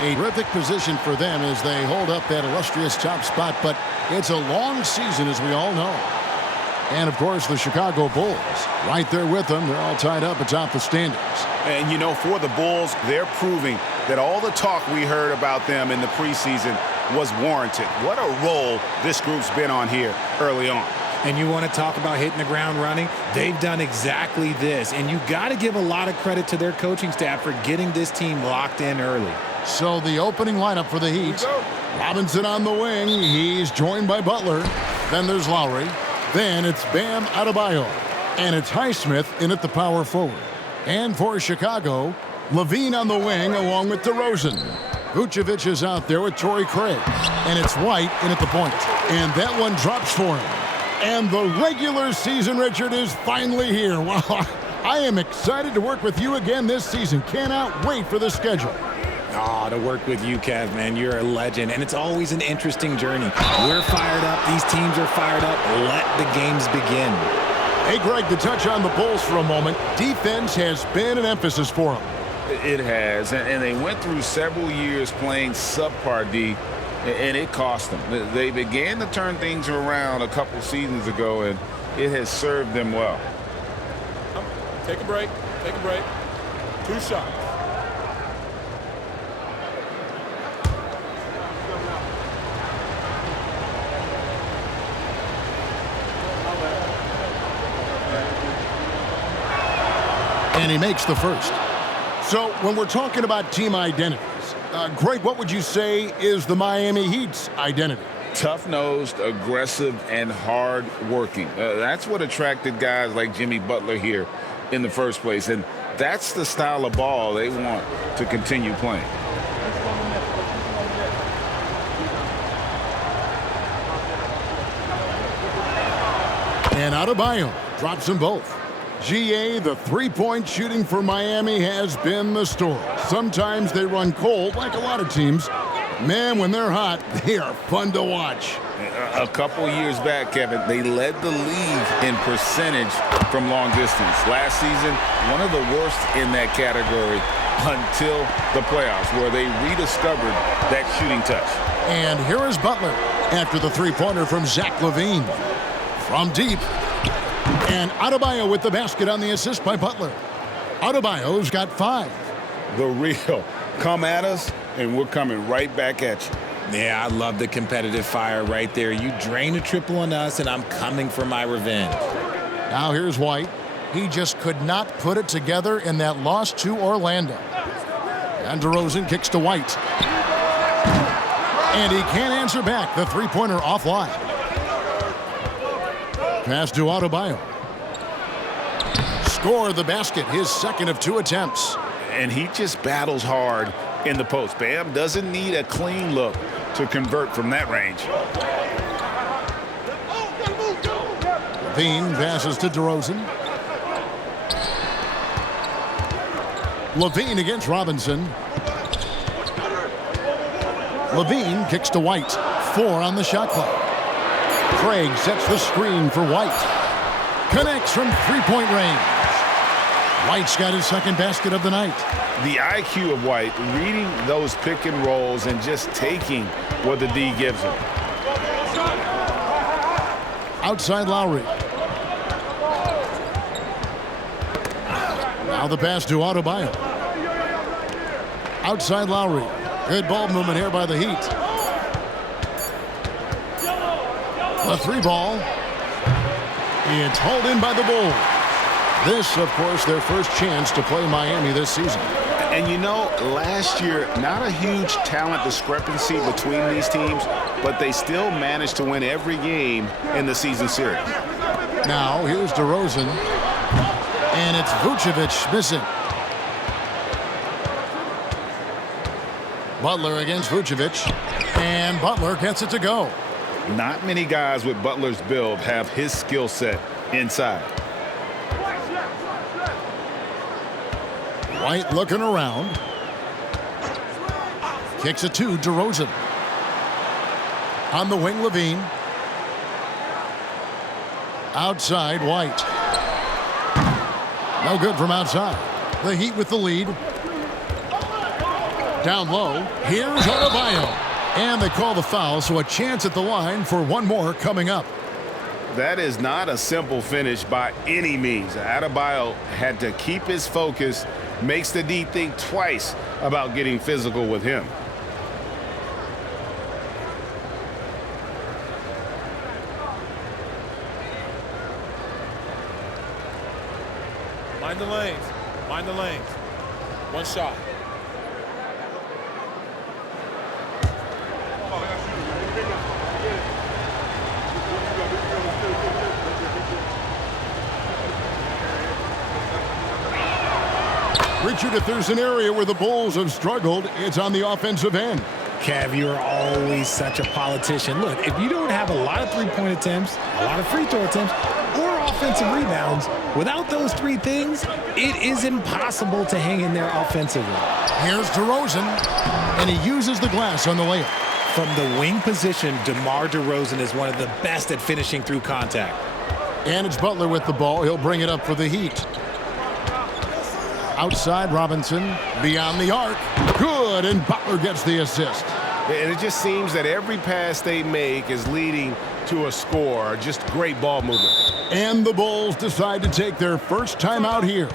A terrific position for them as they hold up that illustrious top spot, but it's a long season, as we all know. And, of course, the Chicago Bulls right there with them. They're all tied up atop the standings. And, you know, for the Bulls, they're proving that all the talk we heard about them in the preseason was warranted. What a role this group's been on here early on. And you want to talk about hitting the ground running? They've done exactly this. And you got to give a lot of credit to their coaching staff for getting this team locked in early. So the opening lineup for the Heat. Robinson on the wing. He's joined by Butler. Then there's Lowry. Then it's Bam Adebayo. And it's Highsmith in at the power forward. And for Chicago, Levine on the wing along with DeRozan. Vucevic is out there with Torrey Craig. And it's White in at the point. And that one drops for him. And the regular season, Richard, is finally here. Wow, I am excited to work with you again this season. Cannot wait for the schedule. Oh, to work with you, Kev, man. You're a legend, and it's always an interesting journey. We're fired up. These teams are fired up. Let the games begin. Hey, Greg, to touch on the Bulls for a moment, defense has been an emphasis for them. It has, and they went through several years playing subpar D, and it cost them. They began to turn things around a couple seasons ago, and it has served them well. Take a break. Take a break. 2 shots. And he makes the first. So when we're talking about team identities, Greg, what would you say is the Miami Heat's identity? Tough-nosed, aggressive, and hard-working. That's what attracted guys like Jimmy Butler here in the first place. And that's the style of ball they want to continue playing. And Adebayo drops them both. GA, the three-point shooting for Miami has been the story. Sometimes they run cold, like a lot of teams. Man, when they're hot, they are fun to watch. A couple years back, Kevin, they led the league in percentage from long distance. Last season, one of the worst in that category until the playoffs, where they rediscovered that shooting touch. And here is Butler after the three-pointer from Zach LaVine. From deep. And Adebayo with the basket on the assist by Butler. Adebayo's got 5. The real. Come at us, and we're coming right back at you. Yeah, I love the competitive fire right there. You drain a triple on us, and I'm coming for my revenge. Now here's White. He just could not put it together in that loss to Orlando. And DeRozan kicks to White. And he can't answer back. The three-pointer offline. Pass to Adebayo. Score the basket, his second of 2 attempts. And he just battles hard in the post. Bam doesn't need a clean look to convert from that range. LaVine passes to DeRozan. LaVine against Robinson. LaVine kicks to White. 4 on the shot clock. Craig sets the screen for White. Connects from three-point range. White's got his second basket of the night. The IQ of White, reading those pick and rolls and just taking what the D gives him. Outside Lowry. Now the pass to Adebayo. Outside Lowry. Good ball movement here by the Heat. The 3-ball. It's hauled in by the Bulls. This, of course, their first chance to play Miami this season. And you know, last year, not a huge talent discrepancy between these teams, but they still managed to win every game in the season series. Now, here's DeRozan. And it's Vucevic missing. Butler against Vucevic. And Butler gets it to go. Not many guys with Butler's build have his skill set inside. White looking around. Kicks it to DeRozan. On the wing, LaVine. Outside, White. No good from outside. The Heat with the lead. Down low, here's Adebayo. And they call the foul, so a chance at the line for one more coming up. That is not a simple finish by any means. Adebayo had to keep his focus, makes the D think twice about getting physical with him. Mind the lanes. Mind the lanes. One shot. Richard, if there's an area where the Bulls have struggled, it's on the offensive end. Kev, you're always such a politician. Look, if you don't have a lot of three-point attempts, a lot of free throw attempts, or offensive rebounds, without those three things, it is impossible to hang in there offensively. Here's DeRozan, and he uses the glass on the layup. From the wing position, DeMar DeRozan is one of the best at finishing through contact. And it's Butler with the ball. He'll bring it up for the Heat. Outside, Robinson, beyond the arc. Good, and Butler gets the assist. And it just seems that every pass they make is leading to a score. Just great ball movement. And the Bulls decide to take their first time out here.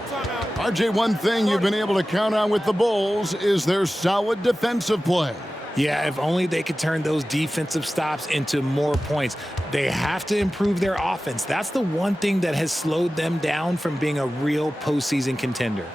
RJ, one thing you've been able to count on with the Bulls is their solid defensive play. Yeah, if only they could turn those defensive stops into more points. They have to improve their offense. That's the one thing that has slowed them down from being a real postseason contender.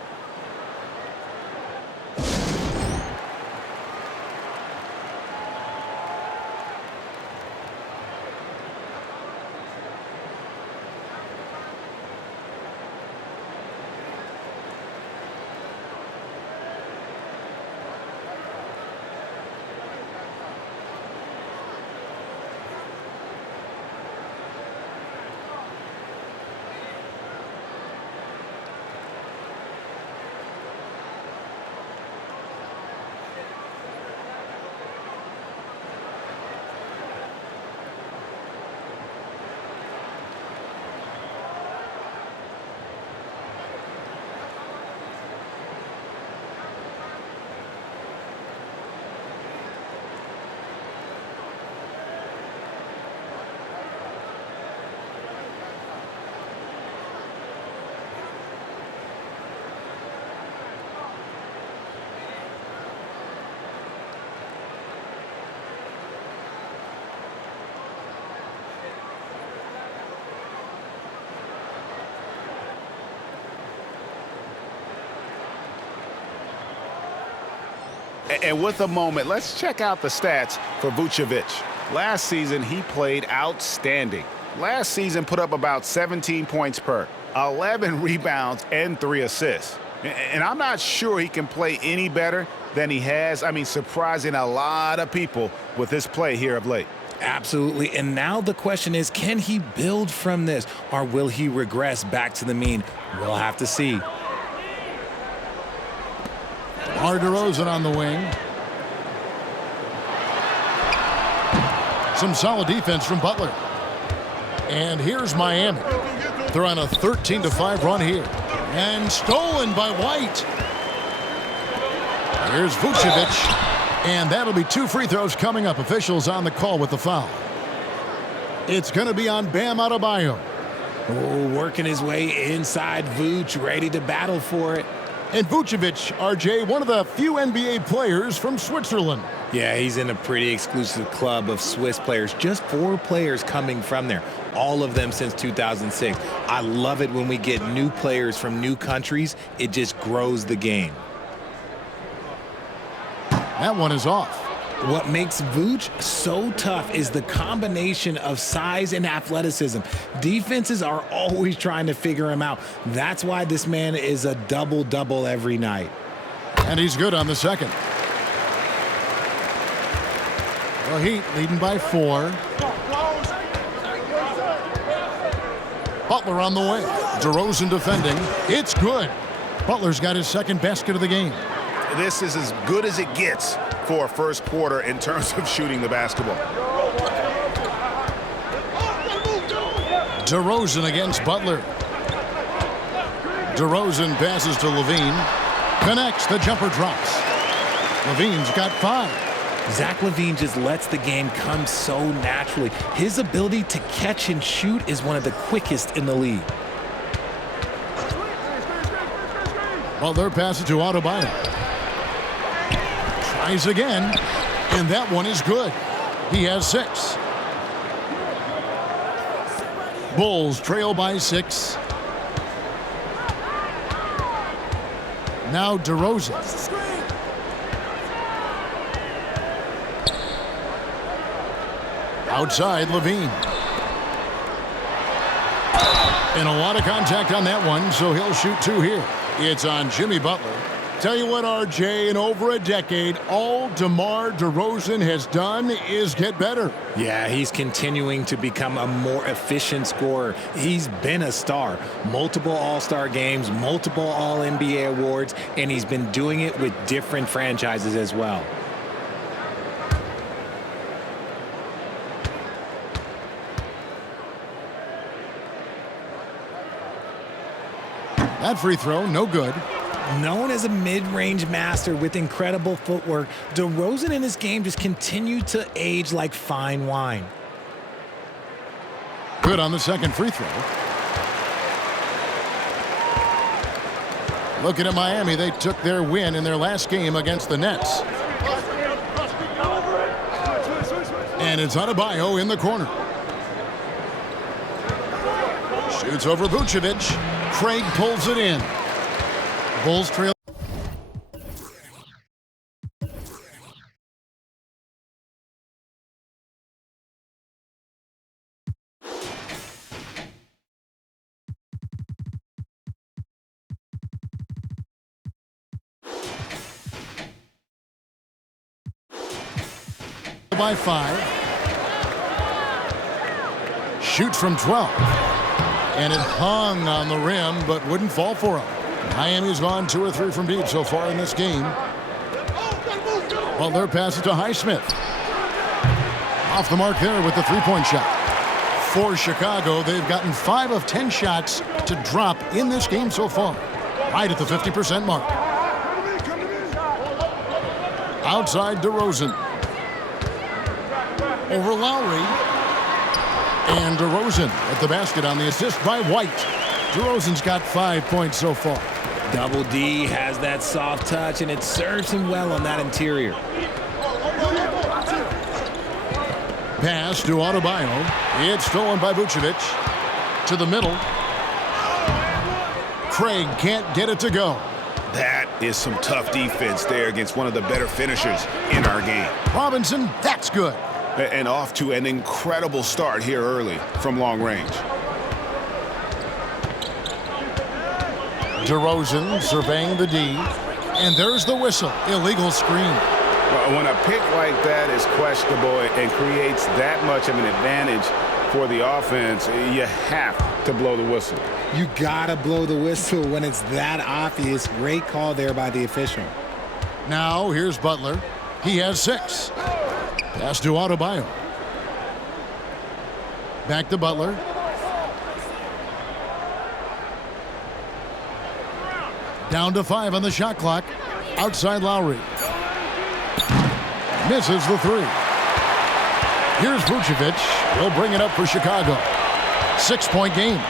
And with a moment, let's check out the stats for Vucevic. Last season, he played outstanding. Last season put up about 17 points per, 11 rebounds, and 3 assists. And I'm not sure he can play any better than he has. I mean, surprising a lot of people with his play here of late. Absolutely. And now the question is, can he build from this, or will he regress back to the mean? We'll have to see. DeRozan on the wing. Some solid defense from Butler. And here's Miami. They're on a 13-5 run here. And stolen by White. Here's Vucevic. And that'll be 2 free throws coming up. Officials on the call with the foul. It's going to be on Bam Adebayo. Oh, working his way inside Vooch, ready to battle for it. And Vucevic, RJ, one of the few NBA players from Switzerland. Yeah, he's in a pretty exclusive club of Swiss players. Just 4 players coming from there, all of them since 2006. I love it when we get new players from new countries. It just grows the game. That one is off. What makes Vooch so tough is the combination of size and athleticism. Defenses are always trying to figure him out. That's why this man is a double-double every night. And he's good on the second. The Heat leading by 4. Butler on the way. DeRozan defending. It's good. Butler's got his second basket of the game. This is as good as it gets for a first quarter in terms of shooting the basketball. DeRozan against Butler. DeRozan passes to Levine. Connects. The jumper drops. Levine's got 5. Zach LaVine just lets the game come so naturally. His ability to catch and shoot is one of the quickest in the league. Butler passes to Adebayo. Tries again, and that one is good. He has 6. Bulls trail by 6. Now DeRozan. Outside, LaVine. And a lot of contact on that one, so he'll shoot 2 here. It's on Jimmy Butler. Tell you what, RJ, in over a decade, all DeMar DeRozan has done is get better. Yeah, he's continuing to become a more efficient scorer. He's been a star. Multiple All-Star games, multiple All-NBA awards, and he's been doing it with different franchises as well. That free throw, no good. Known as a mid-range master with incredible footwork, DeRozan in his game just continued to age like fine wine. Good on the second free throw. Looking at Miami, they took their win in their last game against the Nets. And it's Adebayo in the corner. Shoots over Vucevic. Craig pulls it in. Bulls trail. By 5. Shoots from 12. And it hung on the rim, but wouldn't fall for him. Miami's gone 2 or 3 from deep so far in this game. Butler passes to Highsmith. Off the mark there with the three-point shot. For Chicago, they've gotten 5 of 10 shots to drop in this game so far. Right at the 50% mark. Outside DeRozan. Over Lowry. And DeRozan at the basket on the assist by White. DeRozan's got 5 points so far. Double D has that soft touch, and it serves him well on that interior. Pass to Adebayo. It's stolen by Vucevic. To the middle. Craig can't get it to go. That is some tough defense there against one of the better finishers in our game. Robinson, that's good. And off to an incredible start here early from long range. DeRozan surveying the D. And there's the whistle. Illegal screen. When a pick like that is questionable and creates that much of an advantage for the offense, you have to blow the whistle. You gotta blow the whistle when it's that obvious. Great call there by the official. Now here's Butler. He has 6. Pass to Adebayo. Back to Butler. Down to 5 on the shot clock. Outside Lowry. Misses the 3. Here's Vucevic. He'll bring it up for Chicago. 6-point game.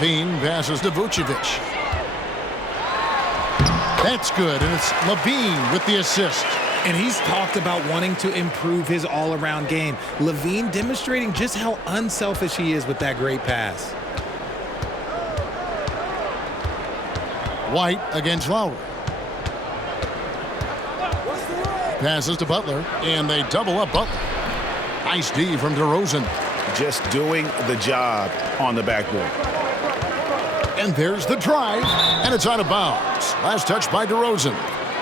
LaVine passes to Vucevic. That's good, and it's LaVine with the assist. And he's talked about wanting to improve his all-around game. LaVine demonstrating just how unselfish he is with that great pass. White against Lowry. Passes to Butler, and they double up Butler. Nice D from DeRozan. Just doing the job on the backboard. And there's the drive, and it's out of bounds. Last touch by DeRozan.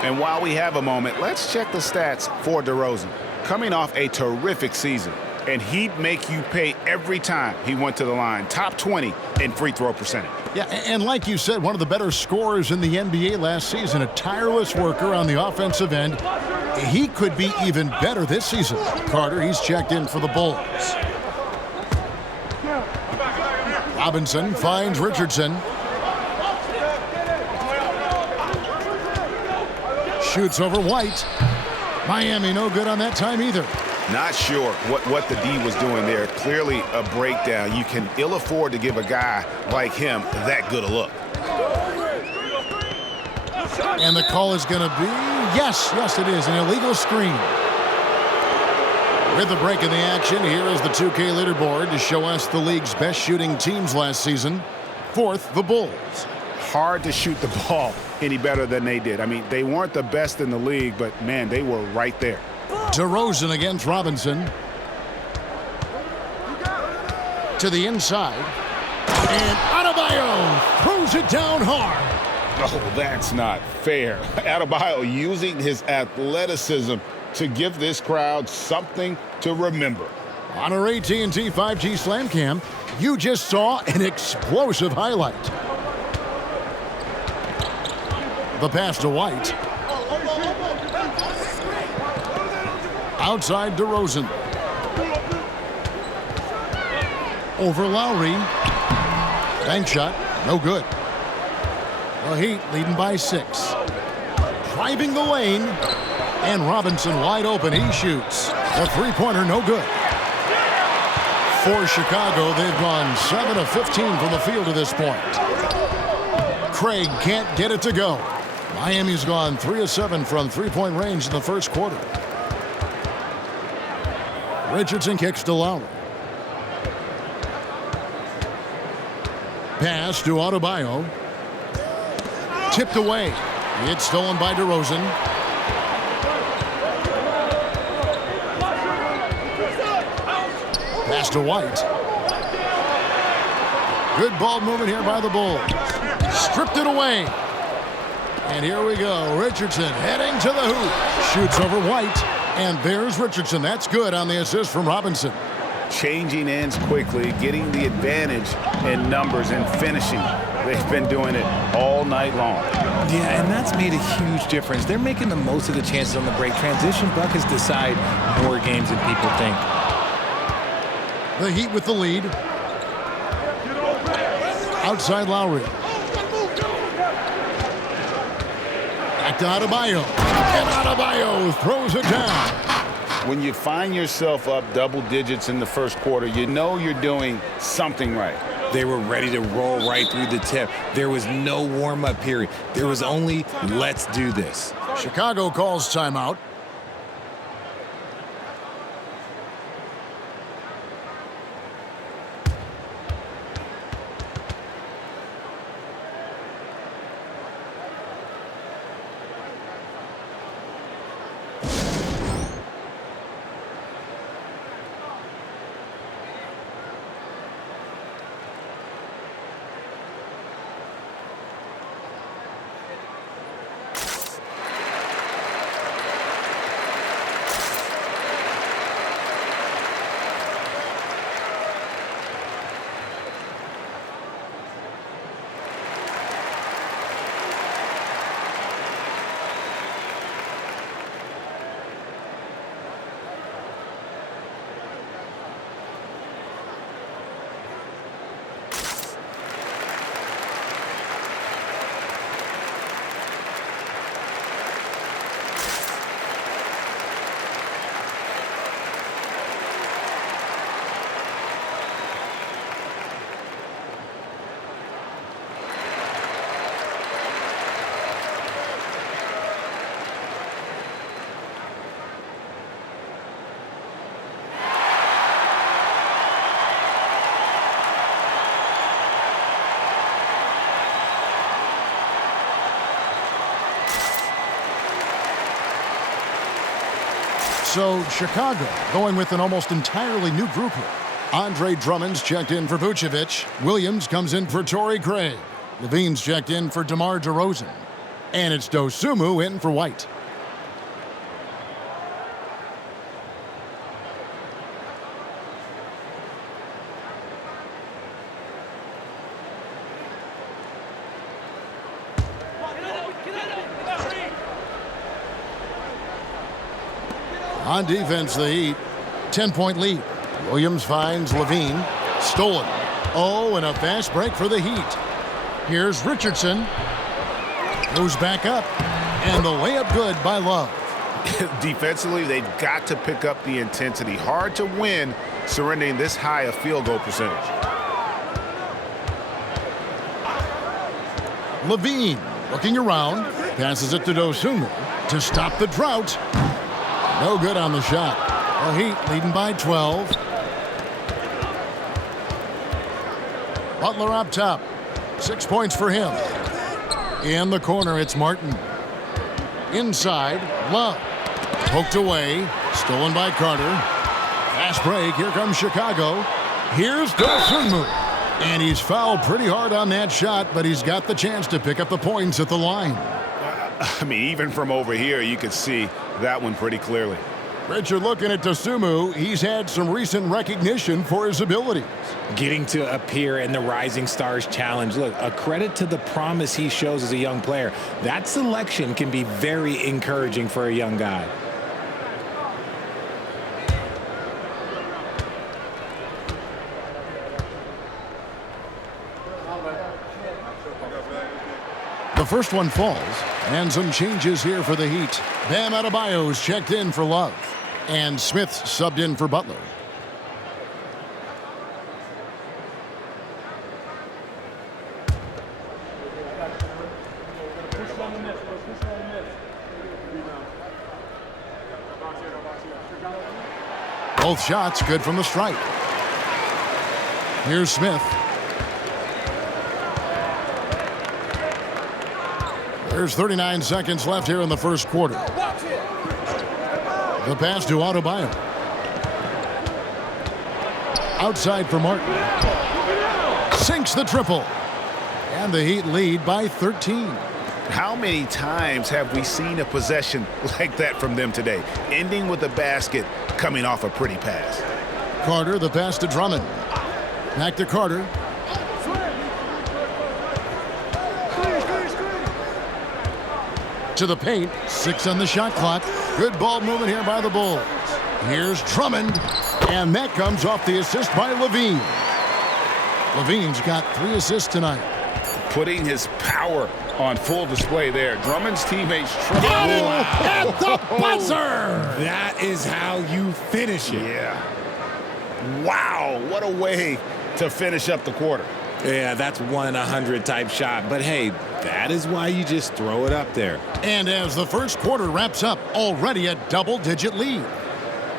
And while we have a moment, let's check the stats for DeRozan. Coming off a terrific season, and he'd make you pay every time he went to the line. Top 20 in free throw percentage. Yeah, and like you said, one of the better scorers in the NBA last season, a tireless worker on the offensive end. He could be even better this season. Carter, he's checked in for the Bulls. Robinson finds Richardson. Shoots over White. Miami no good on that time either. Not sure what the D was doing there. Clearly a breakdown. You can ill afford to give a guy like him that good a look. And the call is going to be, yes, it is, an illegal screen. With the break in the action, here is the 2K leaderboard to show us the league's best shooting teams last season. Fourth, the Bulls. Hard to shoot the ball any better than they did. I mean, they weren't the best in the league, but, man, they were right there. DeRozan against Robinson. To the inside. And Adebayo throws it down hard. Oh, that's not fair. Adebayo using his athleticism to give this crowd something to remember. On our AT&T 5G Slam Cam, you just saw an explosive highlight. The pass to White. Outside DeRozan. Over Lowry. Bank shot, no good. The Heat leading by 6. Driving the lane. And Robinson wide open, he shoots. The three-pointer, no good. For Chicago, they've gone 7 of 15 from the field to this point. Craig can't get it to go. Miami's gone 3 of 7 from three-point range in the first quarter. Richardson kicks to Lowry. Pass to Adebayo. Tipped away. It's stolen by DeRozan. Pass to White. Good ball movement here by the Bulls. Stripped it away. And here we go. Richardson heading to the hoop. Shoots over White. And there's Richardson. That's good on the assist from Robinson. Changing ends quickly, getting the advantage in numbers and finishing. They've been doing it all night long. Yeah, and that's made a huge difference. They're making the most of the chances on the break. Transition buckets decide more games than people think. The Heat with the lead. Outside Lowry. Back to Adebayo. And Adebayo throws it down. When you find yourself up double digits in the first quarter, you know you're doing something right. They were ready to roll right through the tip. There was no warm-up period. There was only, let's do this. Chicago calls timeout. So Chicago going with an almost entirely new group here. Andre Drummond's checked in for Vucevic. Williams comes in for Torrey Craig. Levine's checked in for DeMar DeRozan. And it's Dosunmu in for White. On defense, the Heat, 10-point lead. Williams finds Levine. Stolen. Oh, and a fast break for the Heat. Here's Richardson. Goes back up. And the layup good by Love. Defensively, they've got to pick up the intensity. Hard to win surrendering this high a field goal percentage. Levine looking around, passes it to Dosunmu to stop the drought. No good on the shot. The Heat leading by 12. Butler up top. 6 points for him. In the corner, it's Martin. Inside, Love. Poked away. Stolen by Carter. Fast break. Here comes Chicago. Here's Dosunmu. And he's fouled pretty hard on that shot, but he's got the chance to pick up the points at the line. I mean, even from over here, you could see that one pretty clearly. Richard, looking at Dosunmu, he's had some recent recognition for his abilities. Getting to appear in the Rising Stars Challenge. Look, a credit to the promise he shows as a young player. That selection can be very encouraging for a young guy. The first one falls, and some changes here for the Heat. Bam Adebayo's checked in for Love, and Smith's subbed in for Butler. Both shots good from the stripe. Here's Smith. There's 39 seconds left here in the first quarter. The pass to Adebayo. Outside for Martin. Sinks the triple. And the Heat lead by 13. How many times have we seen a possession like that from them today, ending with a basket coming off a pretty pass? Carter, the pass to Drummond. Back to Carter. To the paint. 6 on the shot clock. Good ball movement here by the Bulls. Here's Drummond. And that comes off the assist by Levine. Levine's got 3 assists tonight. Putting his power on full display there. Drummond's teammates trouble. At the buzzer! That is how you finish it. Yeah. Wow, what a way to finish up the quarter. Yeah, that's 1 in 100 type shot. But hey, that is why you just throw it up there. And as the first quarter wraps up, already a double-digit lead.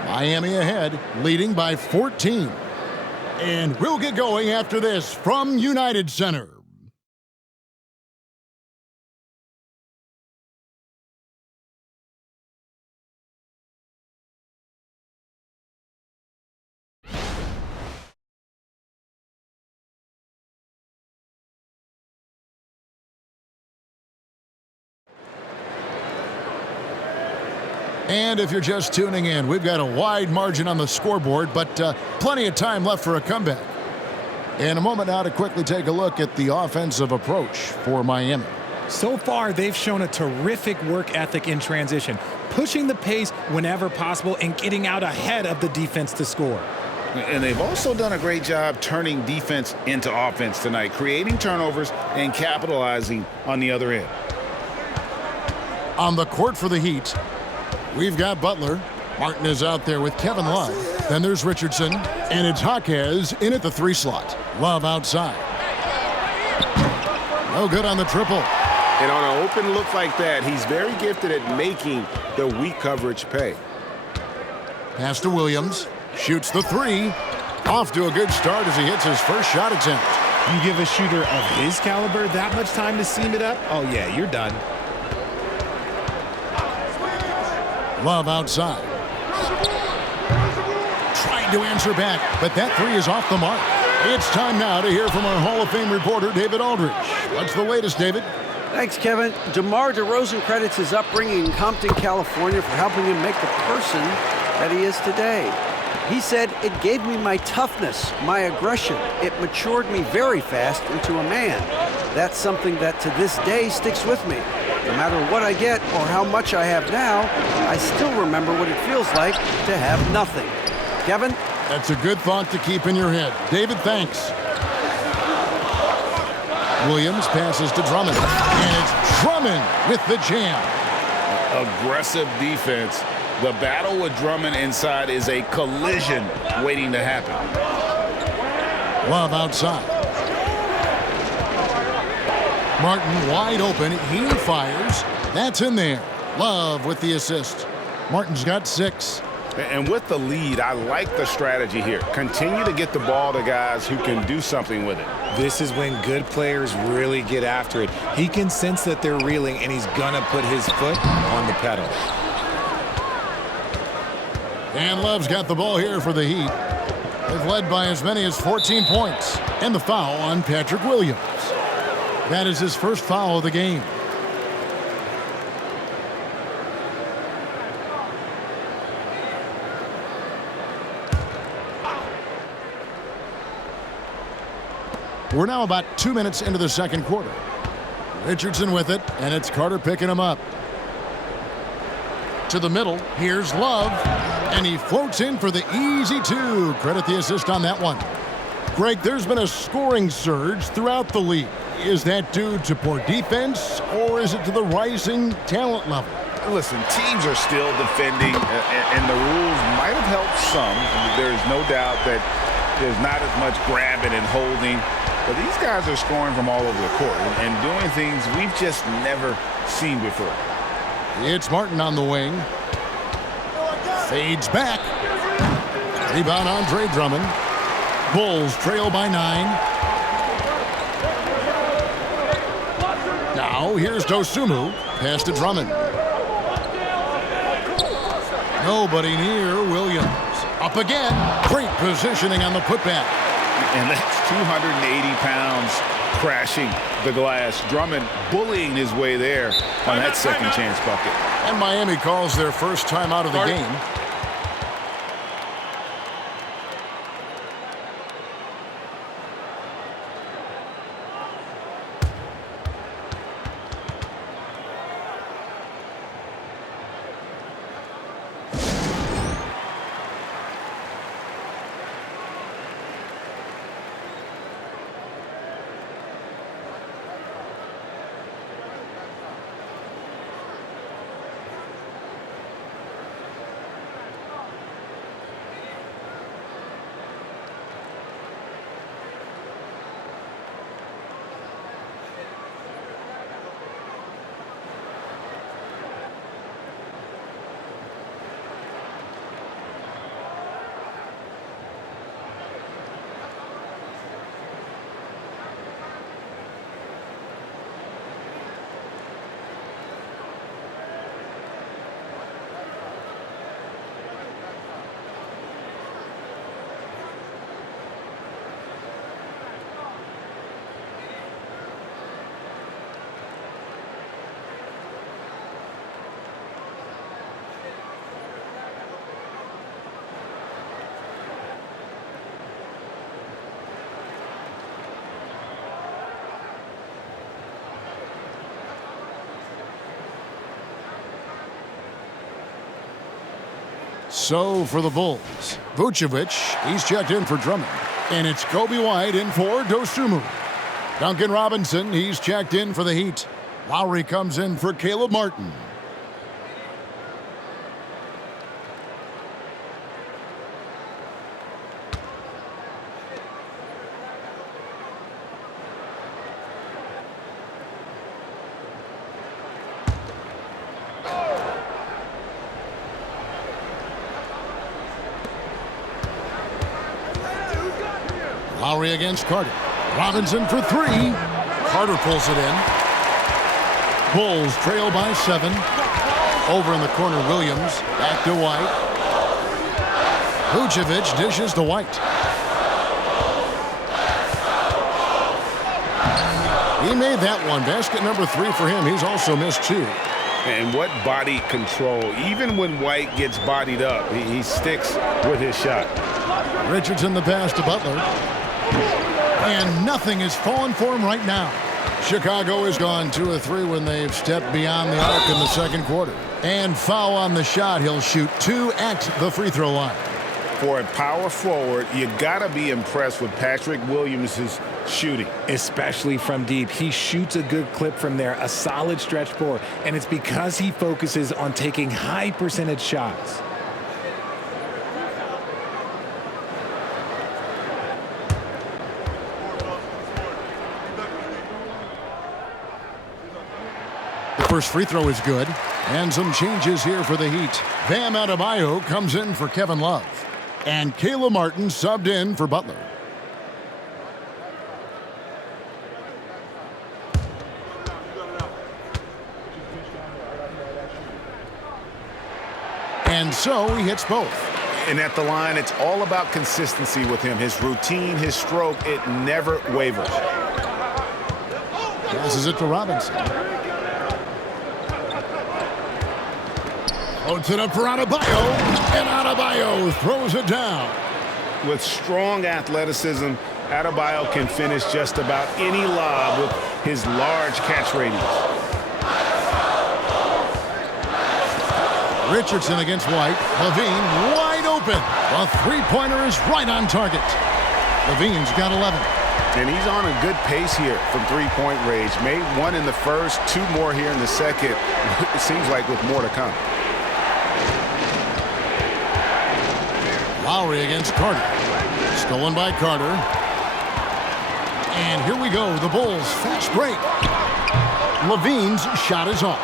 Miami ahead, leading by 14. And we'll get going after this from United Center. And if you're just tuning in, we've got a wide margin on the scoreboard, but plenty of time left for a comeback. In a moment now to quickly take a look at the offensive approach for Miami. So far, they've shown a terrific work ethic in transition, pushing the pace whenever possible and getting out ahead of the defense to score. And they've also done a great job turning defense into offense tonight, creating turnovers and capitalizing on the other end. On the court for the Heat, we've got Butler. Martin is out there with Kevin Love. Then there's Richardson. And it's Jaquez in at the 3 slot. Love outside. No good on the triple. And on an open look like that, he's very gifted at making the weak coverage pay. Pass to Williams. Shoots the 3. Off to a good start as he hits his first shot attempt. You give a shooter of his caliber that much time to seam it up? Oh, yeah, you're done. Love outside. Trying to answer back, but that 3 is off the mark. It's time now to hear from our Hall of Fame reporter, David Aldridge. What's the latest, David? Thanks, Kevin. DeMar DeRozan credits his upbringing in Compton, California for helping him make the person that he is today. He said, "It gave me my toughness, my aggression. It matured me very fast into a man. That's something that to this day sticks with me. No matter what I get or how much I have now, I still remember what it feels like to have nothing." Kevin? That's a good thought to keep in your head. David, thanks. Williams passes to Drummond. And it's Drummond with the jam. Aggressive defense. The battle with Drummond inside is a collision waiting to happen. Love outside. Martin wide open. He fires. That's in there. Love with the assist. Martin's got 6. And with the lead, I like the strategy here. Continue to get the ball to guys who can do something with it. This is when good players really get after it. He can sense that they're reeling, and he's going to put his foot on the pedal. And Love's got the ball here for the Heat. They've led by as many as 14 points. And the foul on Patrick Williams. That is his first foul of the game. We're now about 2 minutes into the second quarter. Richardson with it, and it's Carter picking him up. To the middle, here's Love, and he floats in for the easy 2. Credit the assist on that one. Greg, there's been a scoring surge throughout the league. Is that due to poor defense, or is it to the rising talent level? Listen, teams are still defending, and the rules might have helped some. There's no doubt that there's not as much grabbing and holding. But these guys are scoring from all over the court and doing things we've just never seen before. It's Martin on the wing. Fades back. Rebound Andre Drummond. Bulls trail by 9. Now here's Dosunmu. Pass to Drummond. Nobody near Williams. Up again. Great positioning on the putback. And that's 280 pounds crashing the glass. Drummond bullying his way there on that second chance bucket. And Miami calls their first time out of the game. So for the Bulls, Vucevic, he's checked in for Drummond. And it's Kobe White in for Dosunmu. Duncan Robinson, he's checked in for the Heat. Lowry comes in for Caleb Martin. Lowry against Carter. Robinson for 3. Carter pulls it in. Bulls trail by 7. Over in the corner, Williams. Back to White. Vucevic dishes to White. He made that one. Basket number 3 for him. He's also missed 2. And what body control. Even when White gets bodied up, he sticks with his shot. Richardson the pass to Butler. And nothing is falling for him right now. Chicago has gone 2 of 3 when they've stepped beyond the arc in the second quarter. And foul on the shot. He'll shoot 2 at the free throw line. For a power forward, you got to be impressed with Patrick Williams' shooting. Especially from deep. He shoots a good clip from there, a solid stretch floor, and it's because he focuses on taking high percentage shots. The first free throw is good. And some changes here for the Heat. Bam Adebayo comes in for Kevin Love. And Kayla Martin subbed in for Butler. And so he hits both. And at the line, it's all about consistency with him. His routine, his stroke, it never wavers. Passes it to Robinson. Floats it up for Adebayo, and Adebayo throws it down. With strong athleticism, Adebayo can finish just about any lob with his large catch radius. Richardson against White. Levine wide open. The three-pointer is right on target. Levine's got 11. And he's on a good pace here from three-point range. Made one in the first, two more here in the second. It seems like with more to come. Lowry against Carter. Stolen by Carter. And here we go. The Bulls fast break. Levine's shot is off.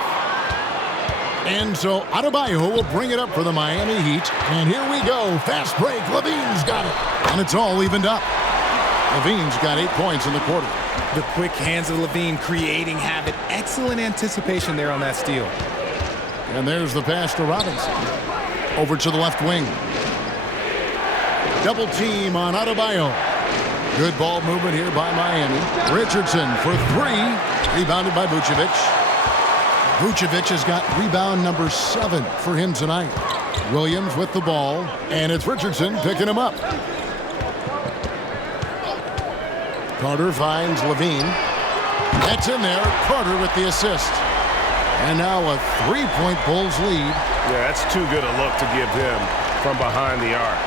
And so Adebayo will bring it up for the Miami Heat. And here we go. Fast break. Levine's got it. And it's all evened up. Levine's got 8 points in the quarter. The quick hands of Levine creating havoc. Excellent anticipation there on that steal. And there's the pass to Robinson. Over to the left wing. Double team on Adebayo. Good ball movement here by Miami. Richardson for three. Rebounded by Vucevic. Vucevic has got rebound number 7 for him tonight. Williams with the ball. And it's Richardson picking him up. Carter finds Levine. That's in there. Carter with the assist. And now a three-point Bulls lead. Yeah, that's too good a look to give him from behind the arc.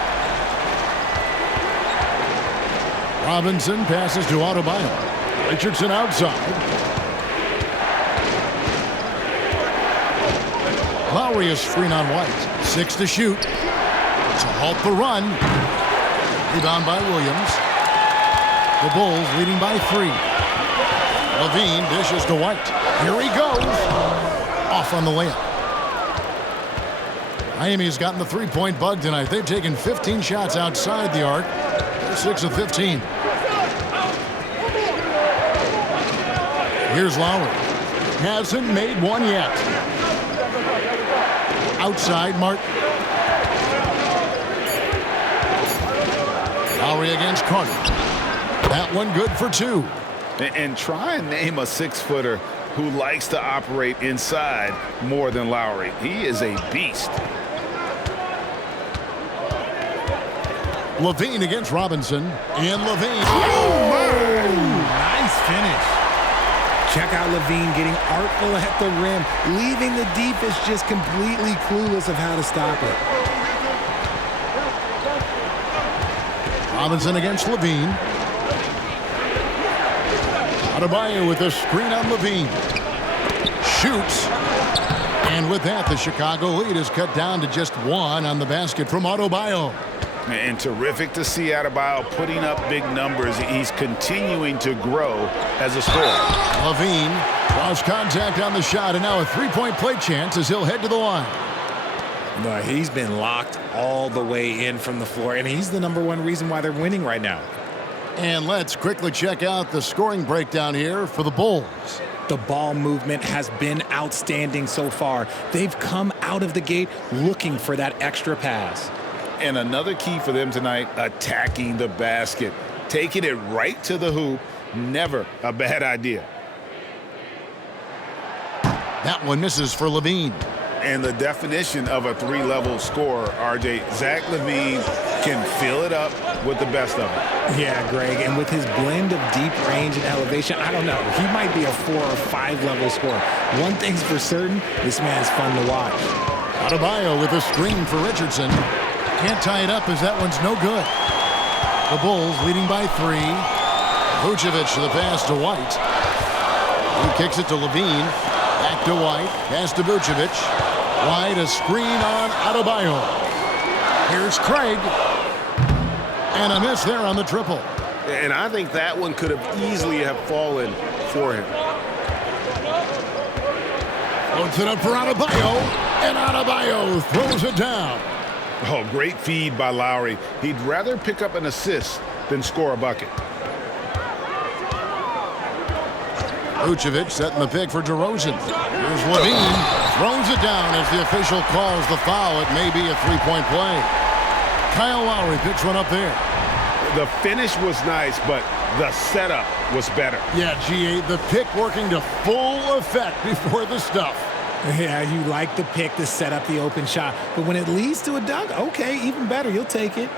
Robinson passes to Adebayo. Richardson outside. Lowry is screen on White. 6 to shoot. To halt the run. Rebound by Williams. The Bulls leading by 3. Levine dishes to White. Here he goes. Off on the layup. Miami's gotten the three-point bug tonight. They've taken 15 shots outside the arc. 6 of 15. Here's Lowry. Hasn't made one yet. Outside Martin. Lowry against Carter. That one good for 2. And try and name a 6-footer who likes to operate inside more than Lowry. He is a beast. Levine against Robinson. And Levine. Nice finish. Check out Levine getting artful at the rim, leaving the defense just completely clueless of how to stop it. Robinson against Levine. Adebayo with a screen on Levine. Shoots. And with that, the Chicago lead is cut down to just 1 on the basket from Adebayo. And terrific to see Adebayo putting up big numbers. He's continuing to grow as a scorer. Levine lost contact on the shot, and now a three-point play chance as he'll head to the line. No, he's been locked all the way in from the floor, and he's the #1 reason why they're winning right now. And let's quickly check out the scoring breakdown here for the Bulls. The ball movement has been outstanding so far. They've come out of the gate looking for that extra pass. And another key for them tonight, attacking the basket. Taking it right to the hoop, never a bad idea. That one misses for Levine. And the definition of a 3-level scorer, RJ, Zach LaVine can fill it up with the best of it. Yeah, Greg, and with his blend of deep range and elevation, I don't know. He might be a 4 or 5 level scorer. One thing's for certain, this man's fun to watch. Adebayo with a screen for Richardson. Can't tie it up as that one's no good. The Bulls leading by 3. Vucevic to the pass to White. He kicks it to Levine. Back to White. Pass to Vucevic. White, a screen on Adebayo. Here's Craig. And a miss there on the triple. And I think that one could have easily have fallen for him. Loads it up for Adebayo. And Adebayo throws it down. Oh, great feed by Lowry. He'd rather pick up an assist than score a bucket. Vucevic setting the pick for DeRozan. Here's Levine. Throws it down as the official calls the foul. It may be a three-point play. Kyle Lowry picks one up there. The finish was nice, but the setup was better. Yeah, G8, the pick working to full effect before the stuff. Yeah, you like the pick to set up the open shot. But when it leads to a dunk, okay, even better. You'll take it.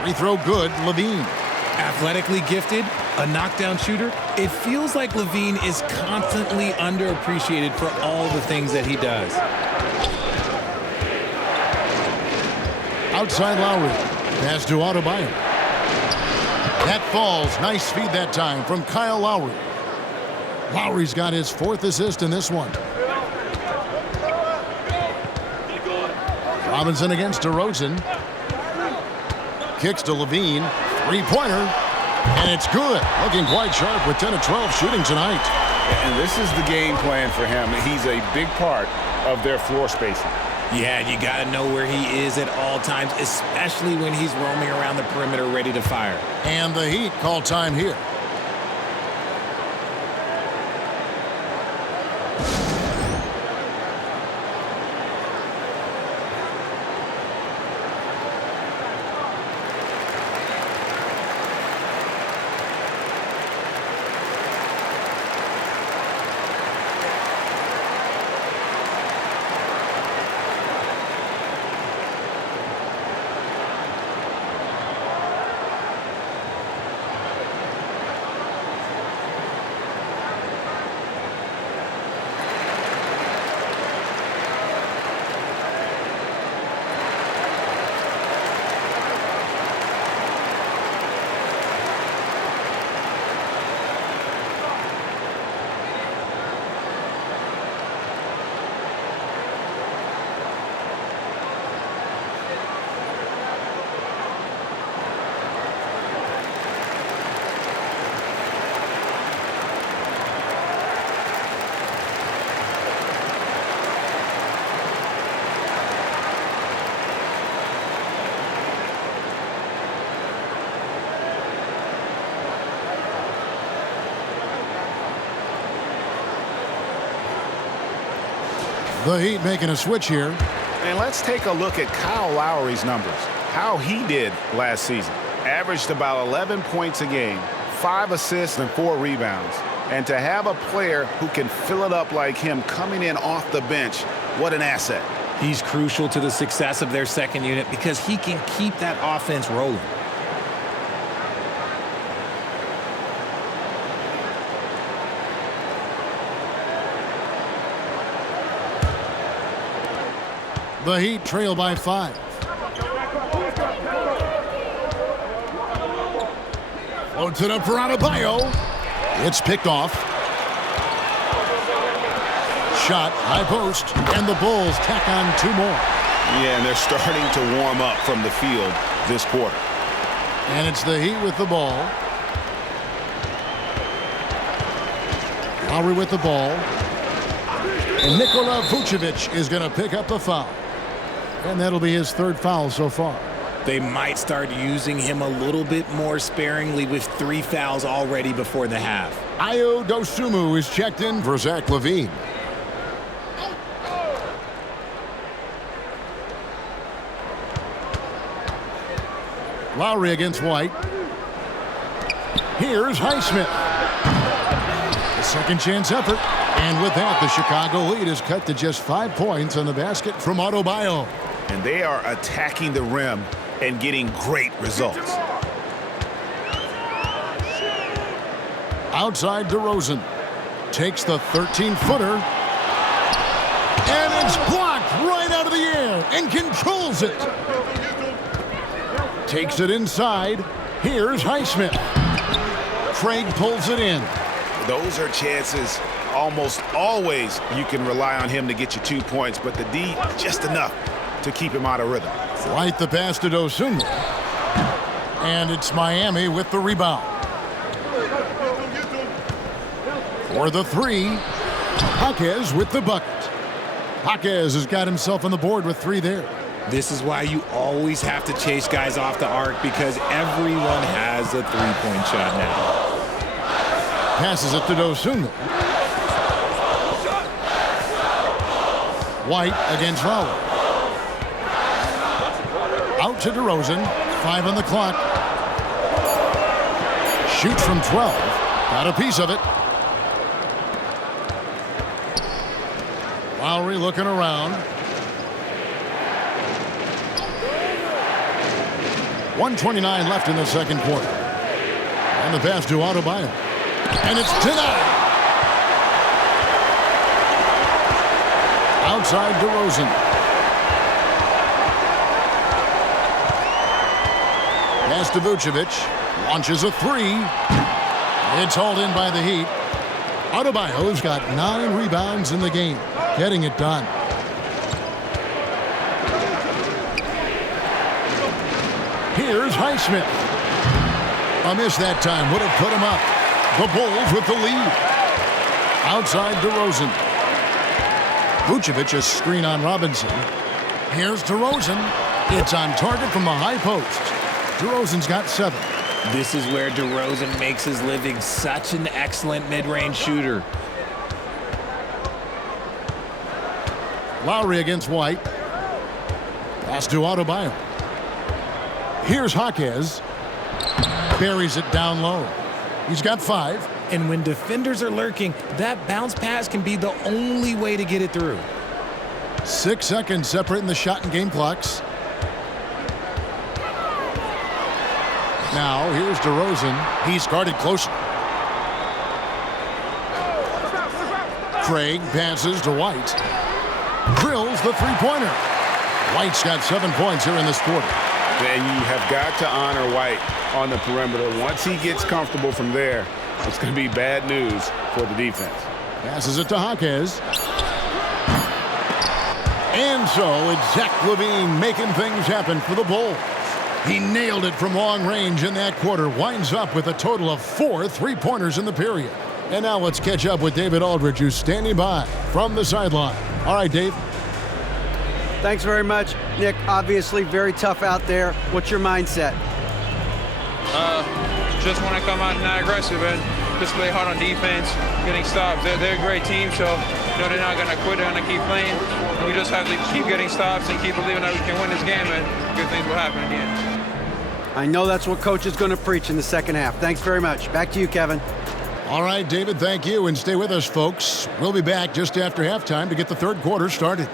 Free throw good, Levine. Athletically gifted, a knockdown shooter. It feels like Levine is constantly underappreciated for all the things that he does. Outside Lowry. Pass to Adebayo. That falls. Nice feed that time from Kyle Lowry. Lowry's got his 4th assist in this one. Robinson against DeRozan. Kicks to Levine. Three-pointer. And it's good. Looking quite sharp with 10 of 12 shooting tonight. And this is the game plan for him. He's a big part of their floor spacing. Yeah, you got to know where he is at all times, especially when he's roaming around the perimeter ready to fire. And the Heat call time here. The Heat making a switch here. And let's take a look at Kyle Lowry's numbers. How he did last season. Averaged about 11 points a game, 5 assists and 4 rebounds. And to have a player who can fill it up like him coming in off the bench, what an asset. He's crucial to the success of their second unit because he can keep that offense rolling. The Heat trail by 5. Floats it up for Adebayo. It's picked off. Shot, high post, and the Bulls tack on 2 more. Yeah, and they're starting to warm up from the field this quarter. And it's the Heat with the ball. Lowry with the ball. And Nikola Vucevic is going to pick up the foul. And that'll be his 3rd foul so far. They might start using him a little bit more sparingly with 3 fouls already before the half. Ayo Dosunmu is checked in for Zach LaVine. Lowry against White. Here's Highsmith. The second chance effort. And with that, the Chicago lead is cut to just 5 points on the basket from Adebayo. And they are attacking the rim and getting great results. Outside DeRozan. Takes the 13-footer. And it's blocked right out of the air and controls it. Takes it inside. Here's Highsmith. Craig pulls it in. Those are chances almost always you can rely on him to get you 2 points, but the D just enough to keep him out of rhythm. Right the pass to Dosunmu. And it's Miami with the rebound. For the three, Jaquez with the bucket. Jaquez has got himself on the board with 3 there. This is why you always have to chase guys off the arc, because everyone has a three-point shot now. Passes it to Dosunmu. White against Lowry. Out to DeRozan. 5 on the clock. Shoots from 12. Got a piece of it. Lowry looking around. 1:29 left in the second quarter. And the pass to Adebayo. And it's denied. Outside DeRozan. Pass to Vucevic. Launches a 3. It's hauled in by the Heat. Adebayo's got 9 rebounds in the game. Getting it done. Here's Highsmith. A miss that time would have put him up. The Bulls with the lead. Outside DeRozan. Vucevic a screen on Robinson. Here's DeRozan. It's on target from the high post. DeRozan's got 7. This is where DeRozan makes his living. Such an excellent mid-range shooter. Lowry against White. Pass to Adebayo. Here's Jaquez. Buries it down low. He's got 5. And when defenders are lurking, that bounce pass can be the only way to get it through. 6 seconds separating the shot and game clocks. Now, here's DeRozan. He's guarded closely. Craig passes to White. Drills the three-pointer. White's got 7 points here in this quarter. And you have got to honor White on the perimeter. Once he gets comfortable from there, it's going to be bad news for the defense. Passes it to Jaquez. And so it's Zach LaVine making things happen for the Bulls. He nailed it from long range in that quarter. Winds up with a total of 4 three-pointers in the period. And now let's catch up with David Aldridge, who's standing by from the sideline. All right, Dave. Thanks very much, Nick. Obviously very tough out there. What's your mindset? Just want to come out and not aggressive and just play hard on defense, getting stops. They're a great team, so they're not going to quit. They're going to keep playing. And we just have to keep getting stops and keep believing that we can win this game, and good things will happen in the end. I know that's what Coach is going to preach in the second half. Thanks very much. Back to you, Kevin. All right, David, thank you. And stay with us, folks. We'll be back just after halftime to get the third quarter started.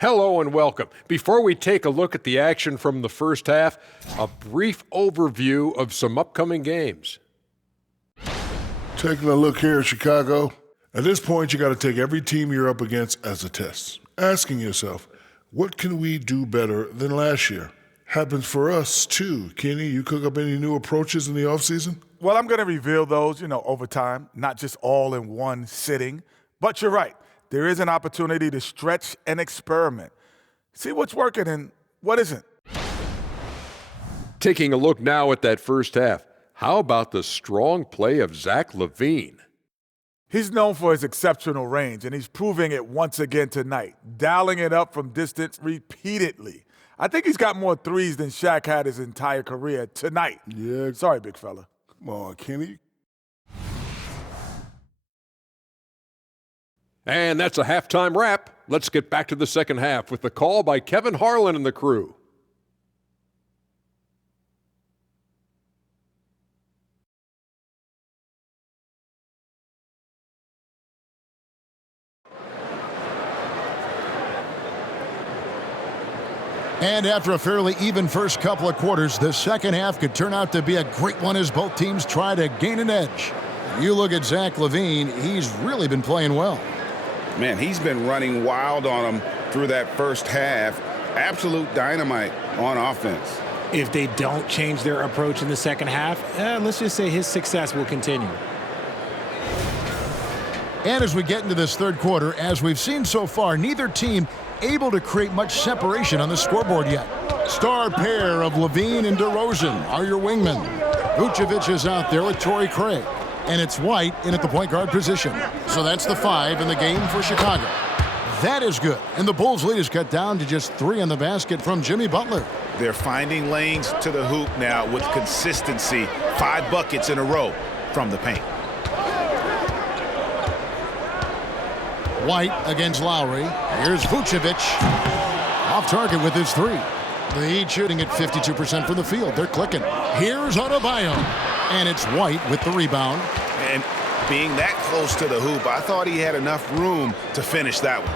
Hello and welcome. Before we take a look at the action from the first half, a brief overview of some upcoming games. Taking a look here at Chicago. At this point, you got to take every team you're up against as a test. Asking yourself, what can we do better than last year? Happens for us, too. Kenny, you cook up any new approaches in the offseason? Well, I'm going to reveal those, over time, not just all in one sitting. But you're right. There is an opportunity to stretch and experiment. See what's working and what isn't. Taking a look now at that first half, how about the strong play of Zach LaVine? He's known for his exceptional range, and he's proving it once again tonight, dialing it up from distance repeatedly. I think he's got more threes than Shaq had his entire career tonight. Yeah. Sorry, big fella. Come on, Kenny. And that's a halftime wrap. Let's get back to the second half with the call by Kevin Harlan and the crew. And after a fairly even first couple of quarters, the second half could turn out to be a great one as both teams try to gain an edge. You look at Zach LaVine, he's really been playing well. Man, he's been running wild on them through that first half. Absolute dynamite on offense. If they don't change their approach in the second half, let's just say his success will continue. And as we get into this third quarter, as we've seen so far, neither team able to create much separation on the scoreboard yet. Star pair of LaVine and DeRozan are your wingmen. Vucevic is out there with Torrey Craig. And it's White in at the point guard position. So that's the 5 in the game for Chicago. That is good. And the Bulls' lead is cut down to just 3 on the basket from Jimmy Butler. They're finding lanes to the hoop now with consistency. 5 buckets in a row from the paint. White against Lowry. Here's Vucevic. Off target with his 3. The Heat shooting at 52% from the field. They're clicking. Here's Adebayo. And it's White with the rebound. And being that close to the hoop, I thought he had enough room to finish that one.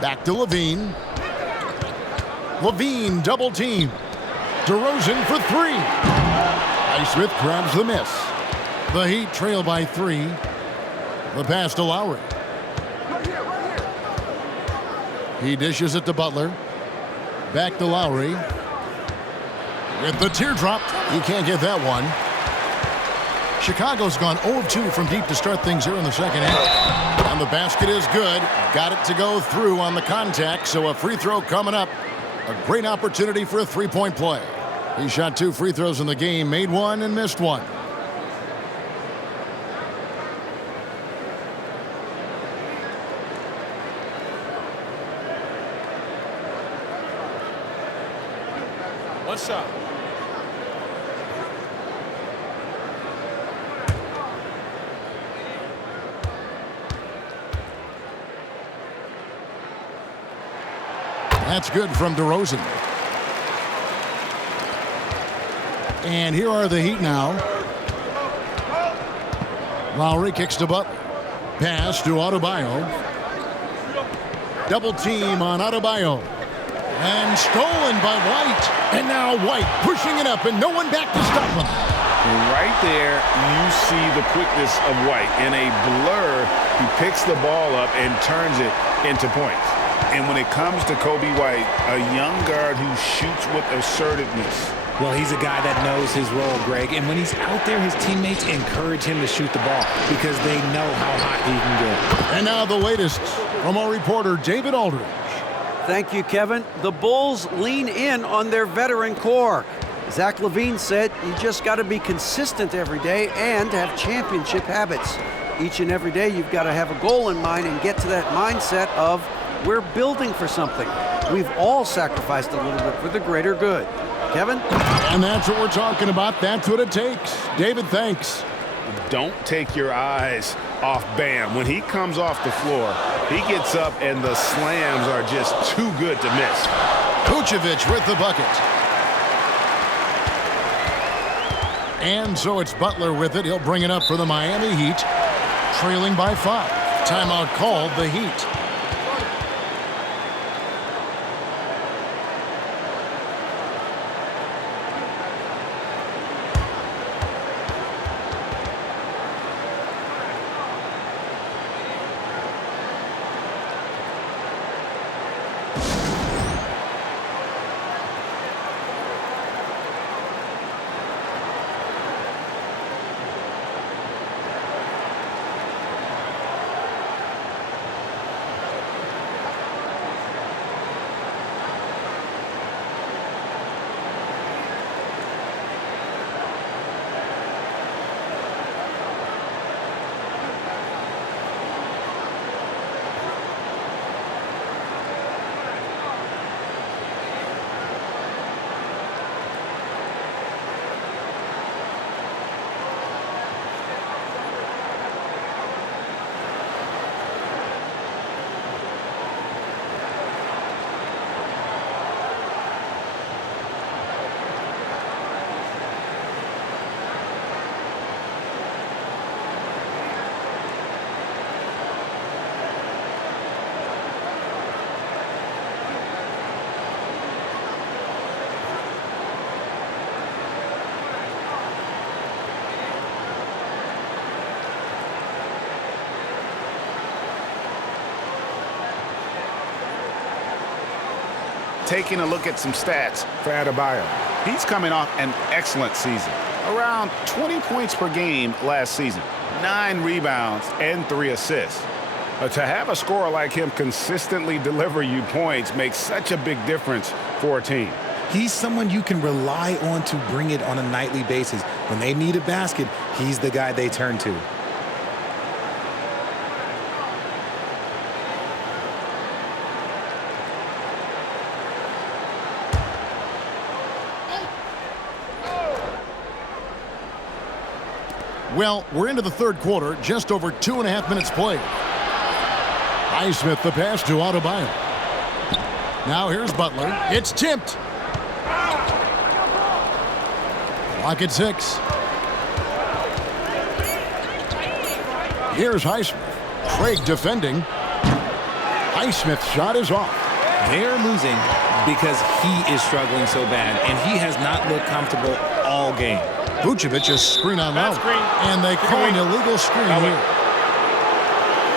Back to LaVine. LaVine double team. DeRozan for 3. Highsmith grabs the miss. The Heat trail by 3. The pass to Lowry. He dishes it to Butler. Back to Lowry. With the teardrop, he can't get that one. Chicago's gone 0-2 from deep to start things here in the second half. And the basket is good. Got it to go through on the contact, so a free throw coming up. A great opportunity for a three-point play. He shot 2 free throws in the game, made 1 and missed 1. One shot. That's good from DeRozan. And here are the Heat now. Lowry kicks to Butler. Pass to Adebayo. Double team on Adebayo. And stolen by White. And now White pushing it up and no one back to stop him. And right there, you see the quickness of White. In a blur, he picks the ball up and turns it into points. And when it comes to Kobe White, a young guard who shoots with assertiveness. Well, he's a guy that knows his role, Greg. And when he's out there, his teammates encourage him to shoot the ball because they know how hot he can get. And now the latest from our reporter, David Aldridge. Thank you, Kevin. The Bulls lean in on their veteran core. Zach LaVine said you just got to be consistent every day and have championship habits. Each and every day, you've got to have a goal in mind and get to that mindset of we're building for something. We've all sacrificed a little bit for the greater good. Kevin? And that's what we're talking about. That's what it takes. David, thanks. Don't take your eyes off Bam. When he comes off the floor, he gets up and the slams are just too good to miss. Vucevic with the bucket. And so it's Butler with it. He'll bring it up for the Miami Heat, trailing by 5. Timeout called the Heat. taking a look at some stats for Adebayo. He's coming off an excellent season. Around 20 points per game last season, 9 rebounds, and 3 assists. But to have a scorer like him consistently deliver you points makes such a big difference for a team. He's someone you can rely on to bring it on a nightly basis. When they need a basket, he's the guy they turn to. Well, we're into the third quarter, just over 2.5 minutes played. Highsmith the pass to Adebayo. Now here's Butler. It's tipped. Clock at 6. Here's Highsmith. Craig defending. Highsmith's shot is off. They're losing because he is struggling so bad, and he has not looked comfortable all game. Vucevic is screen on Lowry, and they call an illegal screen here.